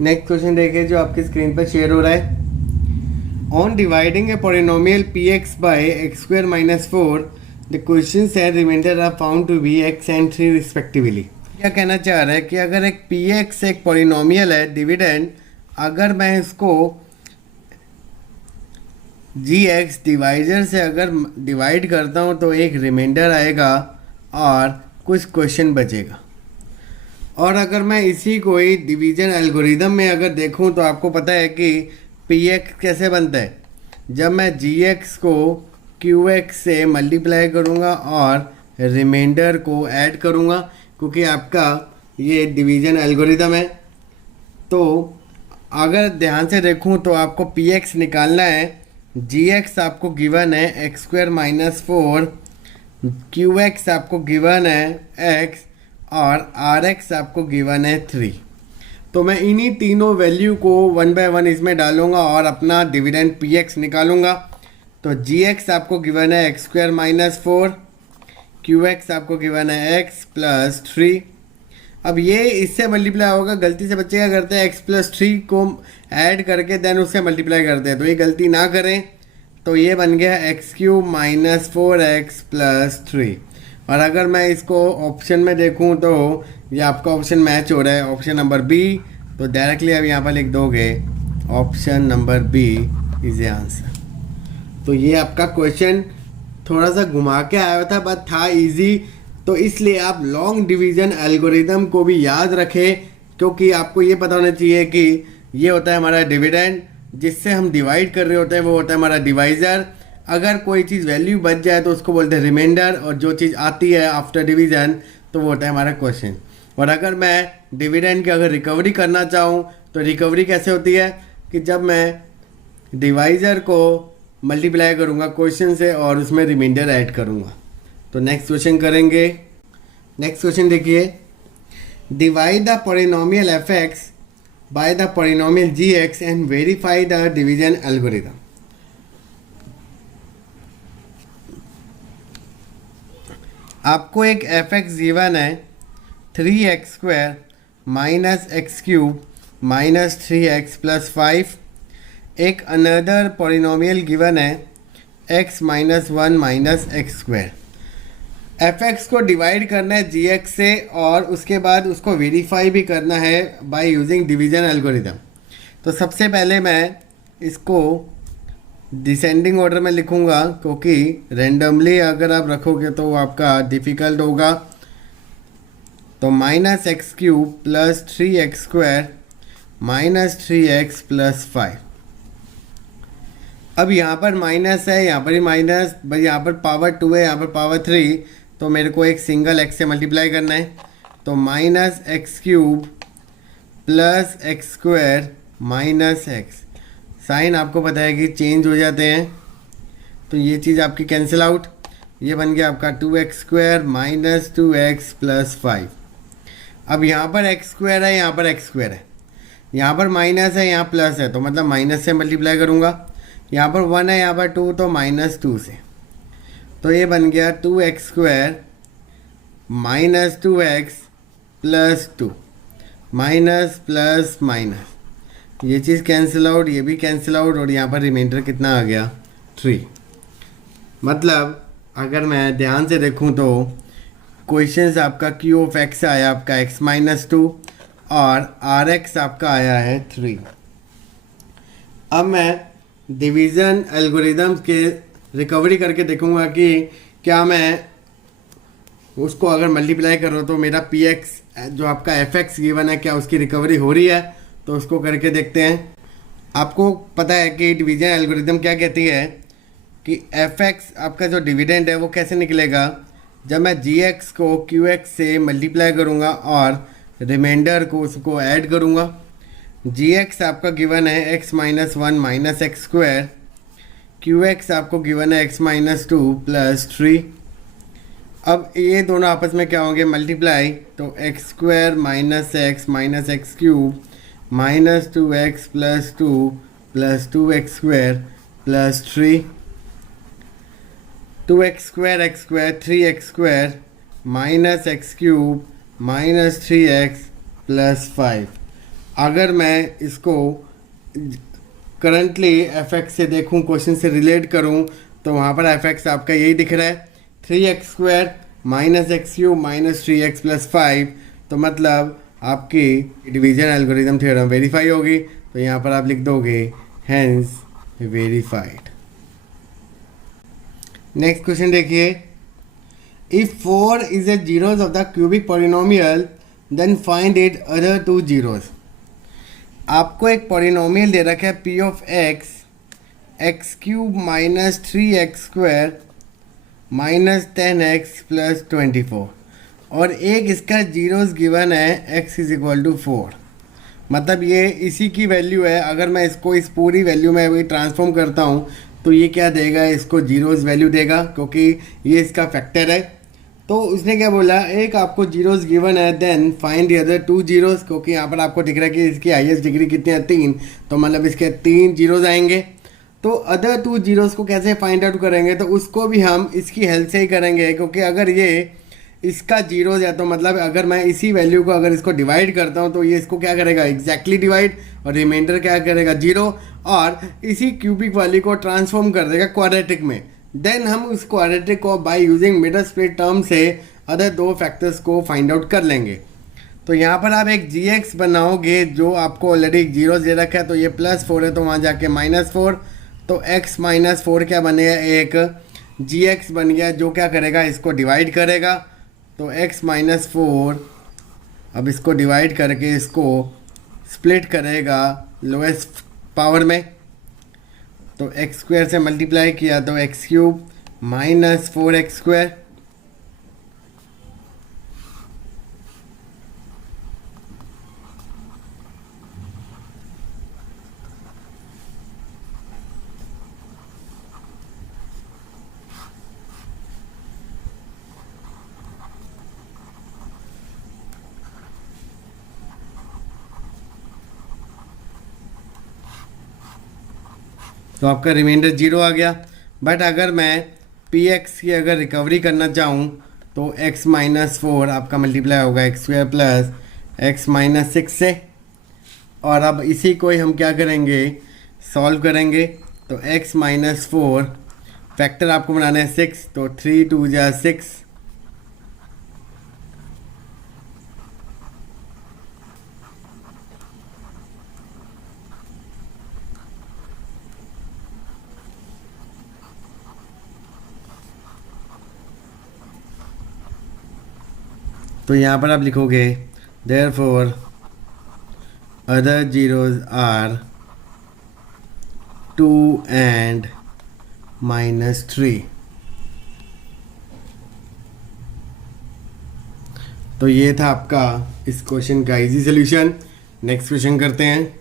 नेक्स्ट क्वेश्चन देखिए जो आपकी स्क्रीन पर शेयर हो रहा है। On dividing a polynomial px by x² - 4, the question said remainder are found to be x and 3 respectively. क्या कहना चाह रहा है कि अगर एक px एक पॉलिनोमियल है डिविडेंड, अगर मैं इसको gx डिवाइजर से अगर डिवाइड करता हूँ तो एक रिमाइंडर आएगा और कुछ क्वेश्चन बचेगा। और अगर मैं इसी को ही डिवीजन एल्गोरिदम में अगर देखूं तो आपको पता है कि पी एक्स कैसे बनता है। जब मैं जी एक्स को क्यू एक्स से मल्टीप्लाई करूंगा और रिमाइंडर को ऐड करूंगा, क्योंकि आपका ये डिवीजन एल्गोरिदम है। तो अगर ध्यान से देखूं तो आपको पी एक्स निकालना है। जी एक्स आपको गिवन है x square minus 4, Q x आपको गिवन है एक्स, और आर एक्स आपको गिवन है 3। तो मैं इन्हीं तीनों वैल्यू को वन बाय वन इसमें डालूंगा और अपना डिविडेंड पी एक्स निकालूंगा। तो जी एक्स आपको गिवन है x square minus 4, Q x आपको गिवन है एक्स प्लस 3। अब ये इससे मल्टीप्लाई होगा, गलती से बच्चे क्या करते हैं एक्स प्लस 3 को ऐड करके देन उससे मल्टीप्लाई करते हैं, तो ये गलती ना करें। तो ये बन गया x cube minus 4x plus 3। और अगर मैं इसको ऑप्शन में देखूं तो ये आपका ऑप्शन मैच हो रहा है, ऑप्शन नंबर बी। तो डायरेक्टली अब यहाँ पर लिख दोगे option number b is the answer. तो ये आपका क्वेश्चन थोड़ा सा घुमा के आया था बट था इजी, तो इसलिए आप लॉन्ग डिवीजन एल्गोरिदम को भी याद रखें, क्योंकि आपको ये पता होना चाहिए कि ये होता है हमारा डिविडेंड, जिससे हम डिवाइड कर रहे होते हैं वो होता है हमारा डिवाइज़र। अगर कोई चीज़ वैल्यू बच जाए तो उसको बोलते हैं रिमाइंडर, और जो चीज़ आती है आफ्टर डिवीज़न तो वो होता है हमारा क्वेश्चन। और अगर मैं डिविडेंड की अगर रिकवरी करना चाहूँ तो रिकवरी कैसे होती है कि जब मैं डिवाइज़र को मल्टीप्लाई करूँगा क्वेश्चन से और उसमें रिमाइंडर ऐड करूँगा। तो नेक्स्ट क्वेश्चन करेंगे। नेक्स्ट क्वेश्चन देखिए, divide the polynomial f x by the polynomial g x and verify the division algorithm. आपको एक एफ एक्स गिवन है 3x square minus x cube minus 3x plus 5। एक another polynomial given है x minus 1 minus x square. F x को divide करना है जी x से और उसके बाद उसको वेरीफाई भी करना है बाय यूजिंग डिवीजन एल्गोरिदम। तो सबसे पहले मैं इसको डिसेंडिंग ऑर्डर में लिखूंगा, क्योंकि रेंडमली अगर आप रखोगे तो वो आपका डिफ़िकल्ट होगा। तो minus x cube plus 3x square minus 3x plus 5। अब यहाँ पर माइनस है, यहाँ पर ही माइनस, भाई यहाँ पर पावर 2 है, यहाँ पर पावर 3, तो मेरे को एक सिंगल x से मल्टीप्लाई करना है। तो minus x cube plus x square minus x, sign आपको पता है कि चेंज हो जाते हैं, तो ये चीज़ आपकी कैंसिल आउट। ये बन गया आपका 2x square minus 2x plus 5। अब यहाँ पर एक्स स्क्वायर है, यहाँ पर एक्स स्क्वायर है, यहाँ पर माइनस है, यहाँ प्लस है, तो मतलब माइनस से मल्टीप्लाई करूँगा। यहाँ पर 1 है, यहाँ पर 2, तो माइनस 2 से। तो ये बन गया 2x square minus 2x plus 2 minus plus minus, ये चीज़ कैंसिल आउट, ये भी कैंसिल आउट, और यहाँ पर रिमाइंडर कितना आ गया 3। मतलब अगर मैं ध्यान से देखूँ तो क्वेश्चन आपका क्यू ऑफ एक्स आया आपका x माइनस 2 और आर एक्स आपका आया है 3। अब मैं डिवीज़न एल्गोरिदम के रिकवरी करके देखूंगा कि क्या मैं उसको अगर मल्टीप्लाई करो तो मेरा पी एक्स जो आपका एफ एक्स गिवन है क्या उसकी रिकवरी हो रही है, तो उसको करके देखते हैं। आपको पता है कि डिवीजन एल्गोरिदम क्या कहती है कि एफ एक्स आपका जो डिविडेंड है वो कैसे निकलेगा, जब मैं जी एक्स को क्यू एक्स से मल्टीप्लाई करूँगा और रिमाइंडर को उसको ऐड करूँगा। जी एक्स आपका गिवन है x minus 1 minus x square, Q x आपको गिवन है एक्स माइनस 2 प्लस 3। अब ये दोनों आपस में क्या होंगे मल्टीप्लाई, तो x square minus x cube minus 2x plus 2 plus 2x square plus 3, 2x square 3x square minus x cube minus 3x plus 5। अगर मैं इसको करंटली एफ एक्स से देखूं, क्वेश्चन से रिलेट करूं, तो वहाँ पर एफ एक्स आपका यही दिख रहा है 3x square minus x cube minus 3x plus 5। तो मतलब आपकी डिवीजन एल्गोरिदम थ्योरम वेरीफाई होगी, तो यहाँ पर आप लिख दोगे हेंस वेरीफाइड। नेक्स्ट क्वेश्चन देखिए, if 4 is a zeros of the cubic polynomial then find it other two zeros. आपको एक पॉलिनोमियल दे रखा है p of x x cube minus 3x² minus 10x plus 24 और एक इसका जीरोस गिवन है x इज इक्वल टू 4। मतलब ये इसी की वैल्यू है। अगर मैं इसको इस पूरी वैल्यू में अभी ट्रांसफॉर्म करता हूँ तो ये क्या देगा, इसको जीरोस वैल्यू देगा क्योंकि ये इसका फैक्टर है। तो उसने क्या बोला, एक आपको जीरोस गिवन है, then find the other two zeros, क्योंकि यहाँ पर आपको दिख रहा है कि इसकी हाईएस्ट डिग्री कितनी है 3, तो मतलब इसके 3 जीरोस आएंगे। तो अदर टू जीरोस को कैसे फाइंड आउट करेंगे, तो उसको भी हम इसकी हेल्प से ही करेंगे, क्योंकि अगर ये इसका जीरोस है तो मतलब अगर मैं इसी वैल्यू को अगर इसको डिवाइड करता हूँ तो ये इसको क्या करेगा, एग्जैक्टली डिवाइड, और रिमाइंडर क्या करेगा, जीरो, और इसी क्यूबिक वाली को ट्रांसफॉर्म कर देगा क्वाड्रेटिक में। देन हम उस क्वाड्रेटिक को by using middle split term से अदर दो फैक्टर्स को फाइंड आउट कर लेंगे। तो यहाँ पर आप एक gx बनाओगे जो आपको ऑलरेडी एक जीरो दे रखा है, तो ये +4 है तो वहाँ जाके -4, तो x -4 क्या बनेगा, एक gx बन गया जो क्या करेगा, इसको डिवाइड करेगा। तो x -4 अब इसको डिवाइड करके इसको स्प्लिट करेगा लोएस्ट पावर में, तो x² से मल्टीप्लाई किया तो x³ माइनस 4x²। तो आपका रिमाइंडर जीरो आ गया। बट अगर मैं पी एक्स की अगर रिकवरी करना चाहूँ तो x -4 आपका मल्टीप्लाई होगा x² प्लस x -6 से, और अब इसी को ही हम क्या करेंगे, सॉल्व करेंगे। तो x -4 फैक्टर आपको बनाना है 6, तो 3 2 जा 6, तो यहाँ पर आप लिखोगे therefore other zeros are 2 and -3। तो ये था आपका इस क्वेश्चन का इजी सोल्यूशन। नेक्स्ट क्वेश्चन करते हैं।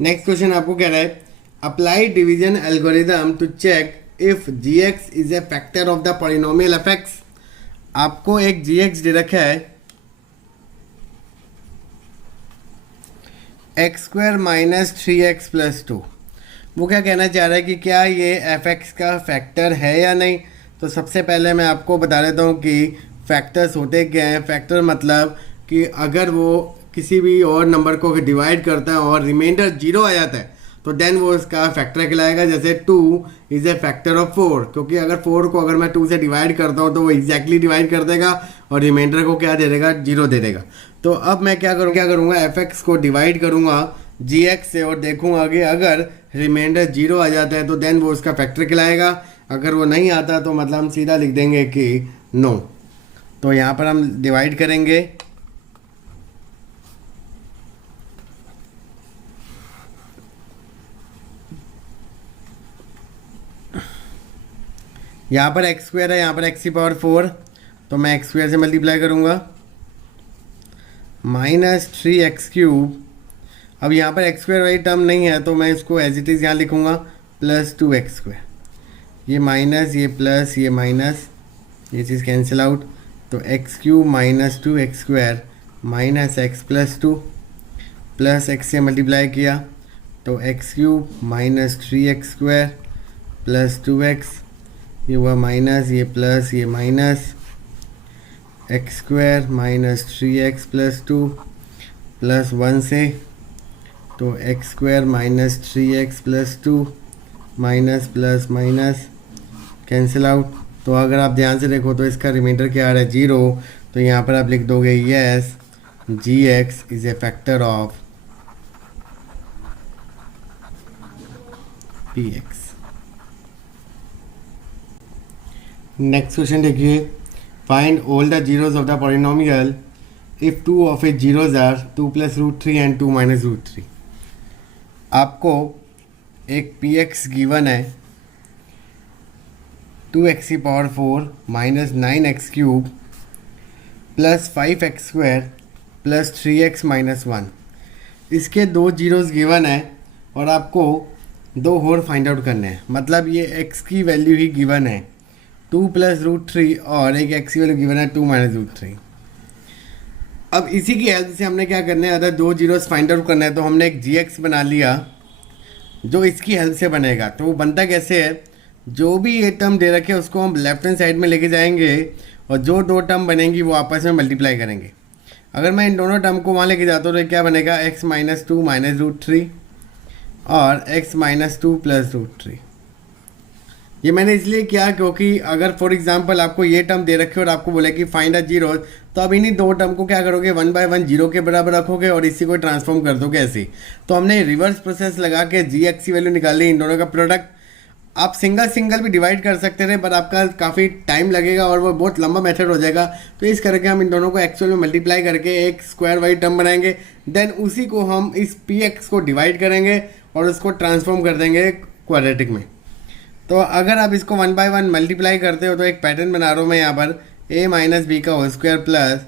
नेक्स्ट क्वेश्चन आपको कह रहा है apply division algorithm to check if gx is a factor of the polynomial f. आपको एक gx दे रखा है x² माइनस 3x प्लस 2। वो क्या कहना चाह रहा है कि क्या ये fx का फैक्टर है या नहीं। तो सबसे पहले मैं आपको बता देता हूँ कि फैक्टर्स होते क्या हैं। फैक्टर मतलब कि अगर वो किसी भी और नंबर को डिवाइड करता है और रिमाइंडर जीरो आ जाता है तो देन वो इसका फैक्टर कहलाएगा। जैसे 2 इज़ ए फैक्टर ऑफ 4, क्योंकि अगर 4 को अगर मैं 2 से डिवाइड करता हूँ तो वो एग्जैक्टली डिवाइड कर देगा और रिमाइंडर को क्या दे देगा, जीरो दे देगा। तो अब मैं क्या करूँगा एफ को डिवाइड करूँगा gx से और देखूँगा कि अगर रिमाइंडर जीरो आ जाता है तो देन वो उसका फैक्टर कहलाएगा। अगर वो नहीं आता तो मतलब हम सीधा लिख देंगे कि नो। तो यहाँ पर हम डिवाइड करेंगे, यहाँ पर x² है, यहाँ पर x⁴, तो मैं x² से मल्टीप्लाई करूँगा -3x³। अब यहाँ पर x² वाली टर्म नहीं है तो मैं इसको एज इट इज़ यहाँ लिखूँगा +2x²। ये माइनस, ये प्लस, ये माइनस, ये चीज़ कैंसिल आउट। तो x³ minus 2x² minus x plus 2 plus x से मल्टीप्लाई किया तो x³ minus 3x² plus 2x, ये हुआ माइनस, ये प्लस, ये minus, x² minus 3x plus 2 plus 1 से, तो x² minus 3x plus 2 minus plus minus cancel out. तो अगर आप ध्यान से देखो तो इसका रिमाइंडर क्या आ रहा है, जीरो। तो यहाँ पर आप लिख दोगे yes gx is a factor of px। Next question देखिए, find all the zeros of the polynomial if two of it zeros are 2 + √3 and 2 - √3। आपको एक पी एक्स गिवन है 2x⁴ - 9x³ + 5x² + 3x - 1। इसके दो जीरोस गिवन है और आपको दो और फाइंड आउट करने हैं। मतलब ये x की वैल्यू ही गिवन है 2 + √3 और एक x की वैल्यू गिवन है 2 - √3। अब इसी की हेल्प से हमने क्या करना है, अगर दो जीरोस फाइंड आउट करना है तो हमने एक gx बना लिया जो इसकी हेल्प से बनेगा। तो वो बनता कैसे है, जो भी ये टर्म दे रखे हैं उसको हम लेफ्ट हैंड साइड में लेके जाएंगे और जो दो टर्म बनेंगी वो आपस में मल्टीप्लाई करेंगे। अगर मैं इन दोनों टर्म को वहाँ लेके जाता हूँ तो क्या बनेगा, x - 2 - √3 और x - 2 + √3। ये मैंने इसलिए किया क्योंकि अगर फॉर एग्जांपल आपको ये टर्म दे रखे और आपको बोले कि फाइंड अ जीरो, तो अब इन्हीं दो टर्म को क्या करोगे, 1 बाय 1 जीरो के बराबर रखोगे और इसी को ट्रांसफॉर्म कर दोगे ऐसे। तो हमने रिवर्स प्रोसेस लगा के gx की वैल्यू निकाल ली, इन दोनों का प्रोडक्ट। आप सिंगल सिंगल भी डिवाइड कर सकते थे पर आपका काफ़ी टाइम लगेगा और वो बहुत लंबा मेथड हो जाएगा। तो इस करके हम इन दोनों को एक्चुअल में मल्टीप्लाई करके एक स्क्वायर वाइज टर्म बनाएंगे। देन उसी को हम इस पी एक्स को डिवाइड करेंगे और उसको ट्रांसफॉर्म कर देंगे क्वाड्रेटिक में। तो अगर आप इसको 1 बाय 1 मल्टीप्लाई करते हो तो एक पैटर्न बना रहा हूँ मैं यहाँ पर, a - b का होल स्क्वायर प्लस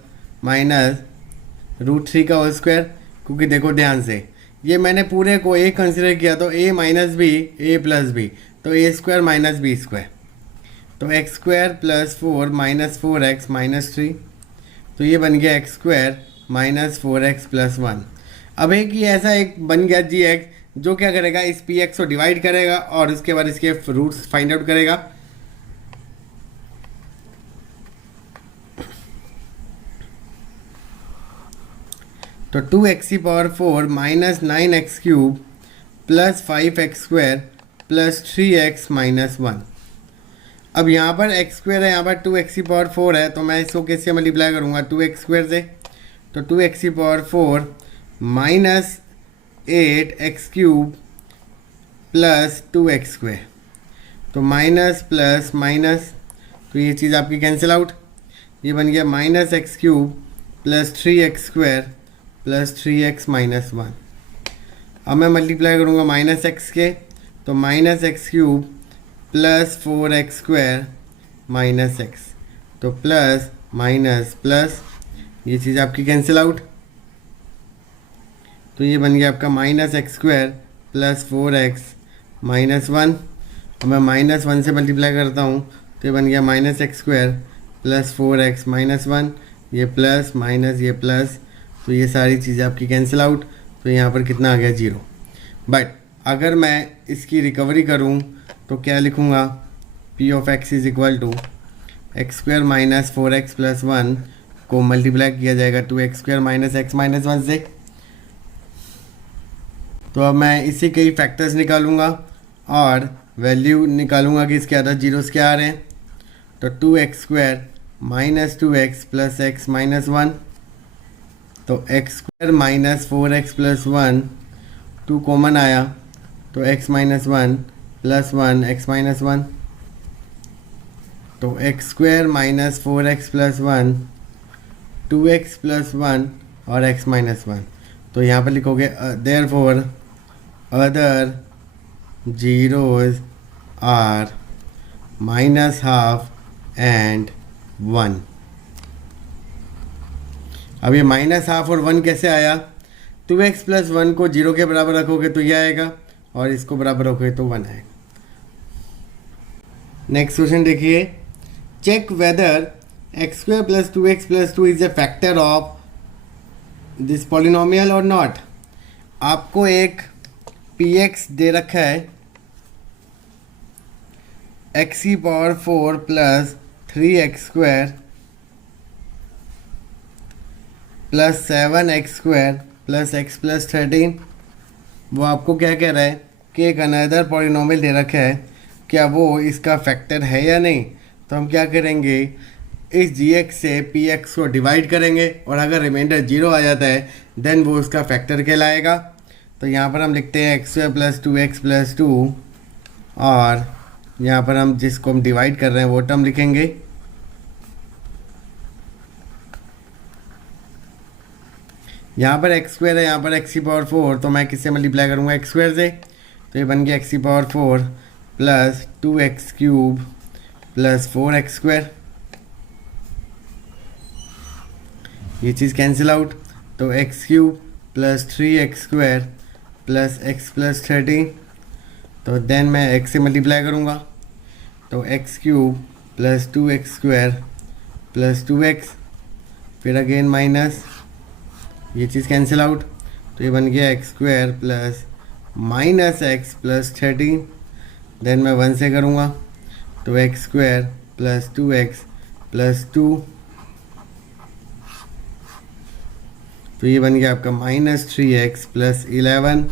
-√3 का होल स्क्वायर। क्योंकि देखो ध्यान से, ये मैंने पूरे को a कंसिडर किया तो a - b a + b, तो a² - b², तो x² + 4 - 4x - 3, तो ये बन गया x² - 4x + 1। अब एक ही ऐसा एक बन गया gx जो क्या करेगा, इस पी एक्स को डिवाइड करेगा और उसके बाद इसके रूट्स फाइंड आउट करेगा। तो 2x⁴ - 9x³ + 5x² + 3x - 1। अब यहाँ पर x² है, यहाँ पर 2x⁴ है, तो मैं इसको कैसे मल्टीप्लाई करूँगा, 2x² से। तो 2x⁴ - 8x³ + 2x², तो माइनस प्लस माइनस, तो ये चीज़ आपकी कैंसिल आउट। ये बन गया -x³ + 3x² + 3x - 1। अब मैं मल्टीप्लाई करूँगा -x के, तो -x³ + 4x² - x, तो प्लस माइनस प्लस, ये चीज़ आपकी कैंसिल आउट। तो ये बन गया आपका -x² + 4x - 1। और मैं -1 से मल्टीप्लाई करता हूँ तो ये बन गया -x² + 4x - 1, ये प्लस माइनस ये प्लस, तो ये सारी चीज़ें आपकी कैंसिल आउट। तो यहाँ पर कितना आ गया, 0। बट अगर मैं इसकी रिकवरी करूँ तो क्या लिखूँगा, p of x = x² - 4x + 1 को मल्टीप्लाई किया जाएगा 2x² - x - 1 से। तो अब मैं इसी के ही फैक्टर्स निकालूंगा और वैल्यू निकालूंगा कि इसके अदर जीरोस क्या आ रहे हैं। तो 2x² - 2x + x - 1, तो x² - 4x + 1, 2 कॉमन आया तो x - 1 + 1 x - 1, तो x² - 4x + 1, 2x + 1 और x - 1। तो यहाँ पर लिखोगे therefore other zeros are -½ and 1। अब ये -½ और 1 कैसे आया, 2x + 1 को 0 के बराबर रखोगे तो ये आएगा और इसको बराबर रखोगे तो 1 आएगा। नेक्स्ट क्वेश्चन देखिए, check whether x² + 2x + 2 is a factor of this polynomial और नॉट। आपको एक px दे रखा है x⁴ + 3x² + 7x² + x + 13। वो आपको क्या कह रहा है कि एक अनदर पॉलिनोमियल दे रखा है, क्या वो इसका फैक्टर है या नहीं। तो हम क्या करेंगे, इस gx से px को डिवाइड करेंगे और अगर रिमाइंडर 0 आ जाता है देन वो उसका फैक्टर कहलाएगा। तो यहाँ पर हम लिखते हैं x² + 2x + 2 और यहाँ पर हम जिसको हम डिवाइड कर रहे हैं वो टर्म लिखेंगे। यहाँ पर एक्स स्क्वायर है, यहाँ पर एक्स की पावर 4, तो मैं किससे मल्टीप्लाई करूँगा, एक्स स्क्वायर से। तो ये बन गया एक्स की power 4 plus 2x cube plus 4x square. ये चीज़ कैंसिल आउट, तो x cube plus 3x square plus x plus 13। तो देन मैं x से मल्टीप्लाई करूँगा, तो x cube plus 2x square plus 2x, फिर अगेन माइनस, ये चीज़ कैंसिल आउट, तो ये बन गया x square plus minus x plus 13। Then मैं 1 से करूँगा, तो x square plus 2x plus 2, तो ये बन गया आपका माइनस 3x प्लस 11।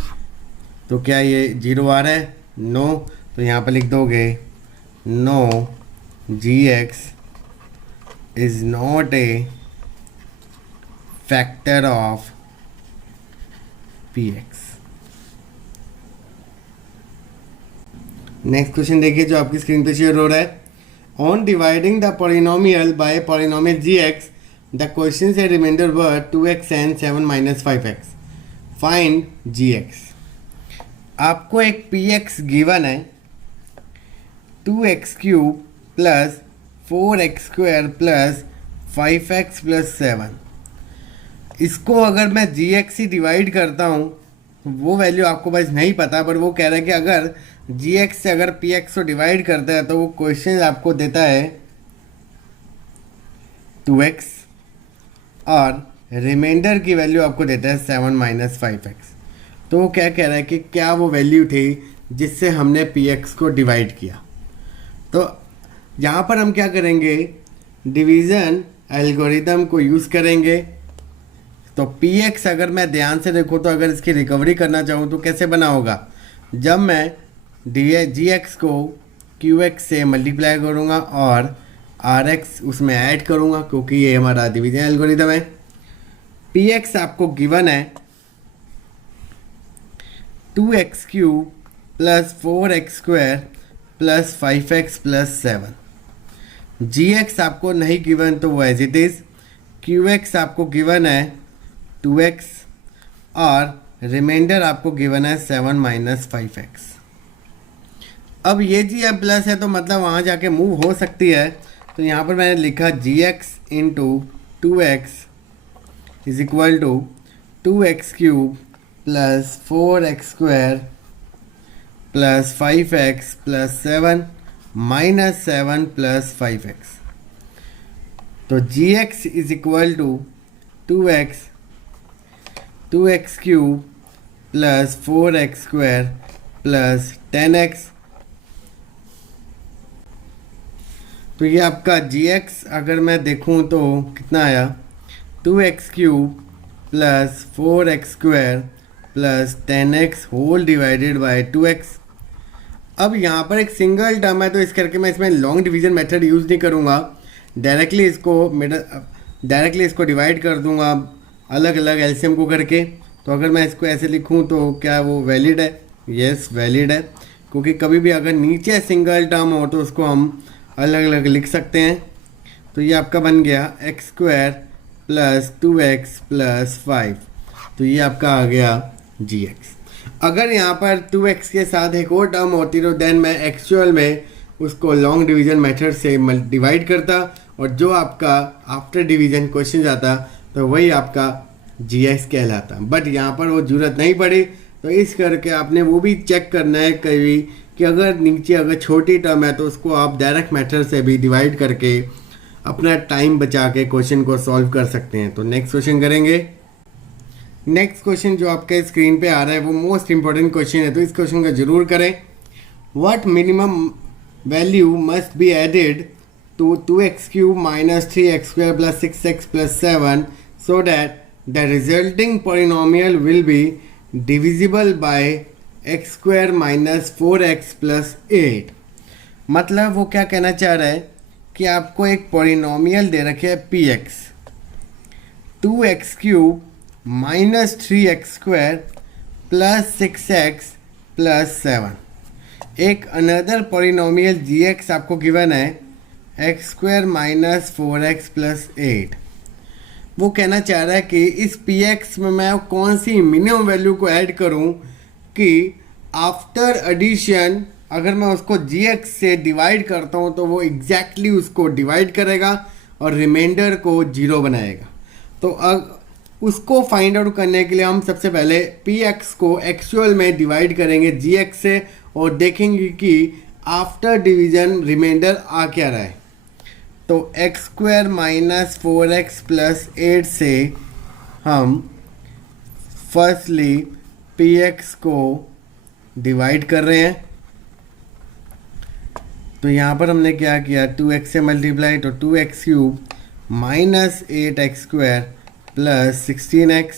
तो क्या ये 0 आ रहा है, नो, तो यहाँ पर लिख दोगे no gx is not a factor of px। Next question देखिए जो आपकी स्क्रीन पे शेयर हो रहा है। On dividing the polynomial by polynomial gx the question से remainder were 2x and 7 minus 5x, find gx। आपको एक px गिवन है 2x cube plus 4x square plus 5x plus 7। इसको अगर मैं gx से डिवाइड करता हूँ, वो वैल्यू आपको बस नहीं पता, पर वो कह रहा है कि अगर gx से अगर px को डिवाइड करता है तो वो क्वेश्चन आपको देता है 2x और रिमाइंडर की वैल्यू आपको देता है 7 माइनस 5x। तो वो क्या कह रहा है कि क्या वो वैल्यू थी जिससे हमने px को डिवाइड किया। तो यहाँ पर हम क्या करेंगे, डिवीज़न एल्गोरिदम को यूज़ करेंगे। तो px अगर मैं ध्यान से देखूँ तो अगर इसकी रिकवरी करना चाहूँ तो कैसे बना होगा, जब मैं gx को qx से मल्टीप्लाई करूँगा और rx उसमें ऐड करूँगा, क्योंकि ये हमारा डिवीज़न एल्गोरिदम है। px आपको गिवन है 2x cube plus 4x square plus 5x plus 7। gx आपको नहीं गिवन तो वो एज इट इज़। qx आपको गिवन है 2x और रिमाइंडर आपको गिवन है 7 माइनस 5x। अब ये जी अब प्लस है तो मतलब वहाँ जाके मूव हो सकती है। तो यहाँ पर मैंने लिखा gx into 2x is equal to 2x cube plus 4x square plus 5x plus 7 minus 7 plus 5x। तो gx is equal to 2x cube plus 4x square plus 10x। तो ये आपका gx अगर मैं देखूं तो कितना आया, 2x cube plus 4x square plus 10x whole divided by 2x। अब यहाँ पर एक सिंगल टर्म है तो इस करके मैं इसमें लॉन्ग डिवीज़न मेथड यूज़ नहीं करूँगा, डायरेक्टली इसको डिवाइड कर दूँगा अलग अलग एलसीएम को करके। तो अगर मैं इसको ऐसे लिखूँ तो क्या वो वैलिड है, यस वैलिड है, क्योंकि कभी भी अगर नीचे सिंगल टर्म हो तो उसको हम अलग अलग लिख सकते हैं। तो ये आपका बन गया x square plus 2x plus 5, तो ये आपका आ गया gx। अगर यहाँ पर 2x के साथ एक और टर्म होती तो देन मैं एक्चुअल में उसको लॉन्ग डिवीज़न मेथड से डिवाइड करता और जो आपका आफ्टर डिवीज़न क्वेश्चन आता तो वही आपका gx कहलाता। बट यहाँ पर वो ज़रूरत नहीं पड़ी, तो इस करके आपने वो भी चेक करना है कभी कि अगर नीचे अगर छोटी टर्म है तो उसको आप डायरेक्ट मेथड से भी डिवाइड करके अपना टाइम बचा के क्वेश्चन को सॉल्व कर सकते हैं। तो नेक्स्ट क्वेश्चन करेंगे। नेक्स्ट क्वेश्चन जो आपके स्क्रीन पे आ रहा है वो मोस्ट इंपॉर्टेंट क्वेश्चन है, तो इस क्वेश्चन को जरूर करें। What minimum value must be added to 2x cube minus 3x square plus 6x plus 7 so that the resulting polynomial will be divisible by x square minus 4x plus 8। मतलब वो क्या कहना चाह रहा है कि आपको एक पॉलिनोमियल दे रखे है px 2x cube minus 3x square plus 6x plus 7। एक अनदर पॉलिनोमियल gx आपको गिवन है x square minus 4x plus 8। वो कहना चाह रहा है कि इस पी एक्स में मैं कौन सी मिनिमम वैल्यू को ऐड करूं कि आफ्टर एडिशन अगर मैं उसको जी एक्स से डिवाइड करता हूं तो वो एग्जैक्टली उसको डिवाइड करेगा और रिमाइंडर को जीरो बनाएगा। तो उसको फाइंड आउट करने के लिए हम सबसे पहले पी एक्स को एक्चुअल में डिवाइड करेंगे जी एक्स से और देखेंगे कि आफ्टर डिवीजन रिमाइंडर आ क्या रहा है। तो x square minus 4x plus 8 से हम फर्स्टली पी एक्स को डिवाइड कर रहे हैं। तो यहाँ पर हमने क्या किया, 2x से मल्टीप्लाई तो 2x cube minus 8x square plus 16x,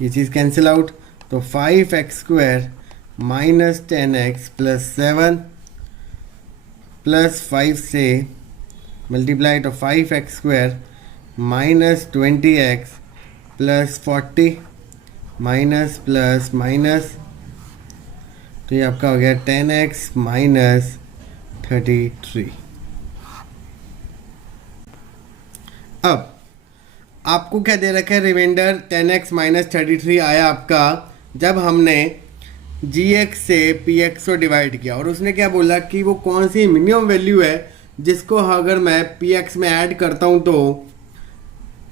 ये चीज़ कैंसिल आउट। तो 5x square minus 10x plus 7 plus 5 से मल्टीप्लाई तो 5x square minus 20x plus 40 minus plus minus, तो ये आपका हो गया 10x माइनस 33। अब आपको क्या दे रखा है, रिमाइंडर 10x माइनस 33 आया आपका जब हमने gx से px को डिवाइड किया, और उसने क्या बोला कि वो कौन सी मिनिमम वैल्यू है जिसको अगर मैं px में ऐड करता हूँ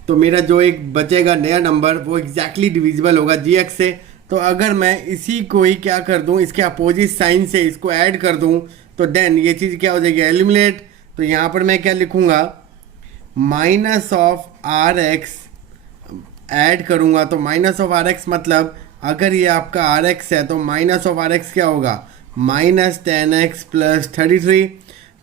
तो मेरा जो एक बचेगा नया नंबर वो एग्जैक्टली डिविजिबल होगा gx से। तो अगर मैं इसी को ही क्या कर दूँ, इसके अपोजिट साइन से इसको ऐड कर दूँ तो देन ये चीज़ क्या हो जाएगी, एलिमिनेट। तो यहाँ पर मैं क्या लिखूँगा, minus of r x add करूँगा। तो माइनस ऑफ आर एक्स मतलब अगर ये आपका आर एक्स है तो माइनस ऑफ आर एक्स क्या होगा, माइनस 10x प्लस 33।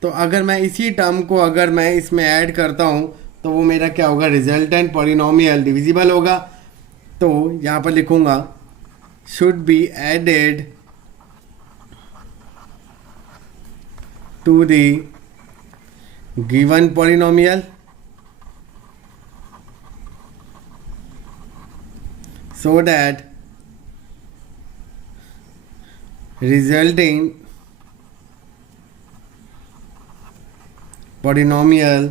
तो अगर मैं इसी टर्म को अगर मैं इसमें ऐड करता हूँ तो वो मेरा क्या होगा, रिजल्टेंट पॉलिनोमियल डिविजिबल होगा। तो यहाँ पर लिखूँगा should be added to the given polynomial so that resulting polynomial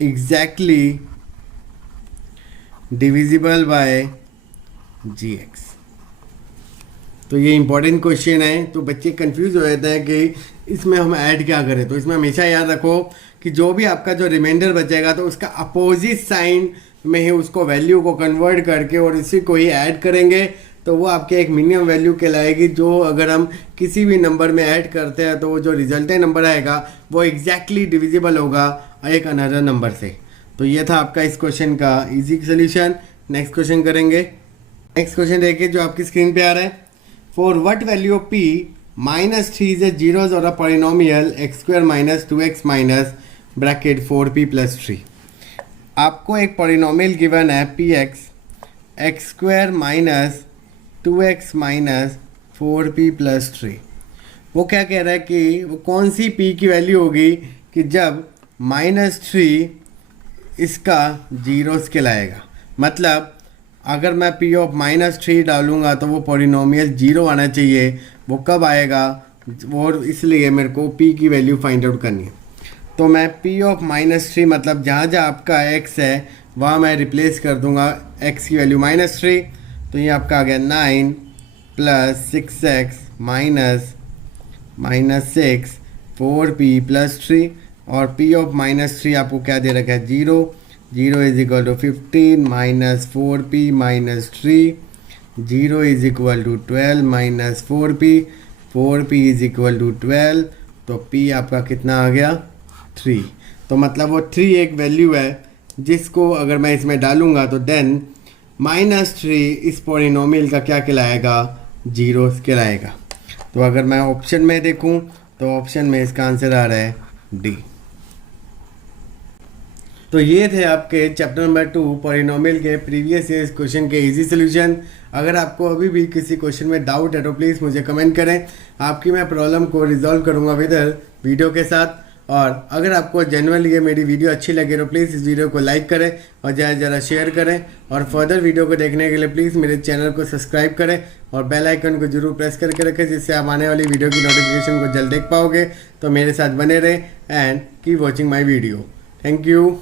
exactly divisible by gx। तो ये इंपॉर्टेंट क्वेश्चन है, तो बच्चे कंफ्यूज हो जाते हैं कि इसमें हम ऐड क्या करें। तो इसमें हमेशा याद रखो कि जो भी आपका जो रिमाइंडर बचेगा तो उसका अपोजिट साइन में ही उसको वैल्यू को कन्वर्ट करके और इसी को ही ऐड करेंगे तो वो आपके एक मिनिमम वैल्यू कहलाएगी, जो अगर हम किसी भी नंबर में ऐड करते हैं तो वो जो रिजल्टेंट नंबर आएगा वो एग्जैक्टली डिविजिबल होगा एक अनदर नंबर से। तो ये था आपका इस क्वेश्चन का इजी सोल्यूशन। नेक्स्ट क्वेश्चन करेंगे। नेक्स्ट क्वेश्चन देखिए जो आपकी स्क्रीन पे आ रहा है, for what value of p minus 3 is a zeros और a polynomial x square minus 2x minus bracket 4p plus 3। आपको एक पॉलिनोमियल गिवन है p x square minus 2x minus 4p plus 3। वो क्या कह रहा है कि वो कौन सी p की वैल्यू होगी कि जब -3 इसका जीरोस कहलाएगा। मतलब अगर मैं p ऑफ -3 डालूंगा तो वो पॉलिनोमियल जीरो आना चाहिए। वो कब आएगा, वो इसलिए मेरे को p की वैल्यू फाइंड आउट करनी है। तो मैं p ऑफ -3 मतलब जहाँ जहाँ आपका x है वहाँ मैं रिप्लेस कर दूंगा x की वैल्यू -3। तो ये आपका आ गया 9 plus 6x minus 6 4p plus 3, और p ऑफ -3 आपको क्या दे रखा है, 0 is equal to 15 minus 4p minus 3, 0 is equal to 12 minus 4p is equal to 12। तो p आपका कितना आ गया, 3। तो मतलब वो 3 एक वैल्यू है जिसको अगर मैं इसमें डालूंगा तो देन -3 इस पॉलिनोमियल का क्या कहलाएगा, जीरो कहलाएगा। तो अगर मैं ऑप्शन में देखूं तो ऑप्शन में इसका आंसर आ रहा है डी। तो ये थे आपके चैप्टर नंबर 2 पॉलिनोमियल के प्रीवियस ईयर क्वेश्चन के इजी सोल्यूशन। अगर आपको अभी भी किसी क्वेश्चन में डाउट है तो प्लीज़ मुझे कमेंट करें, आपकी मैं प्रॉब्लम को रिजॉल्व करूँगा विद वीडियो के साथ। और अगर आपको जनरली ये मेरी वीडियो अच्छी लगे तो प्लीज़ इस वीडियो को लाइक करें और ज़रा शेयर करें, और फर्दर वीडियो को देखने के लिए प्लीज़ मेरे चैनल को सब्सक्राइब करें और बेल आइकन को जरूर प्रेस करके रखें, जिससे आप आने वाली वीडियो की नोटिफिकेशन को जल्द देख पाओगे। तो मेरे साथ बने रहें and keep watching my video. Thank you.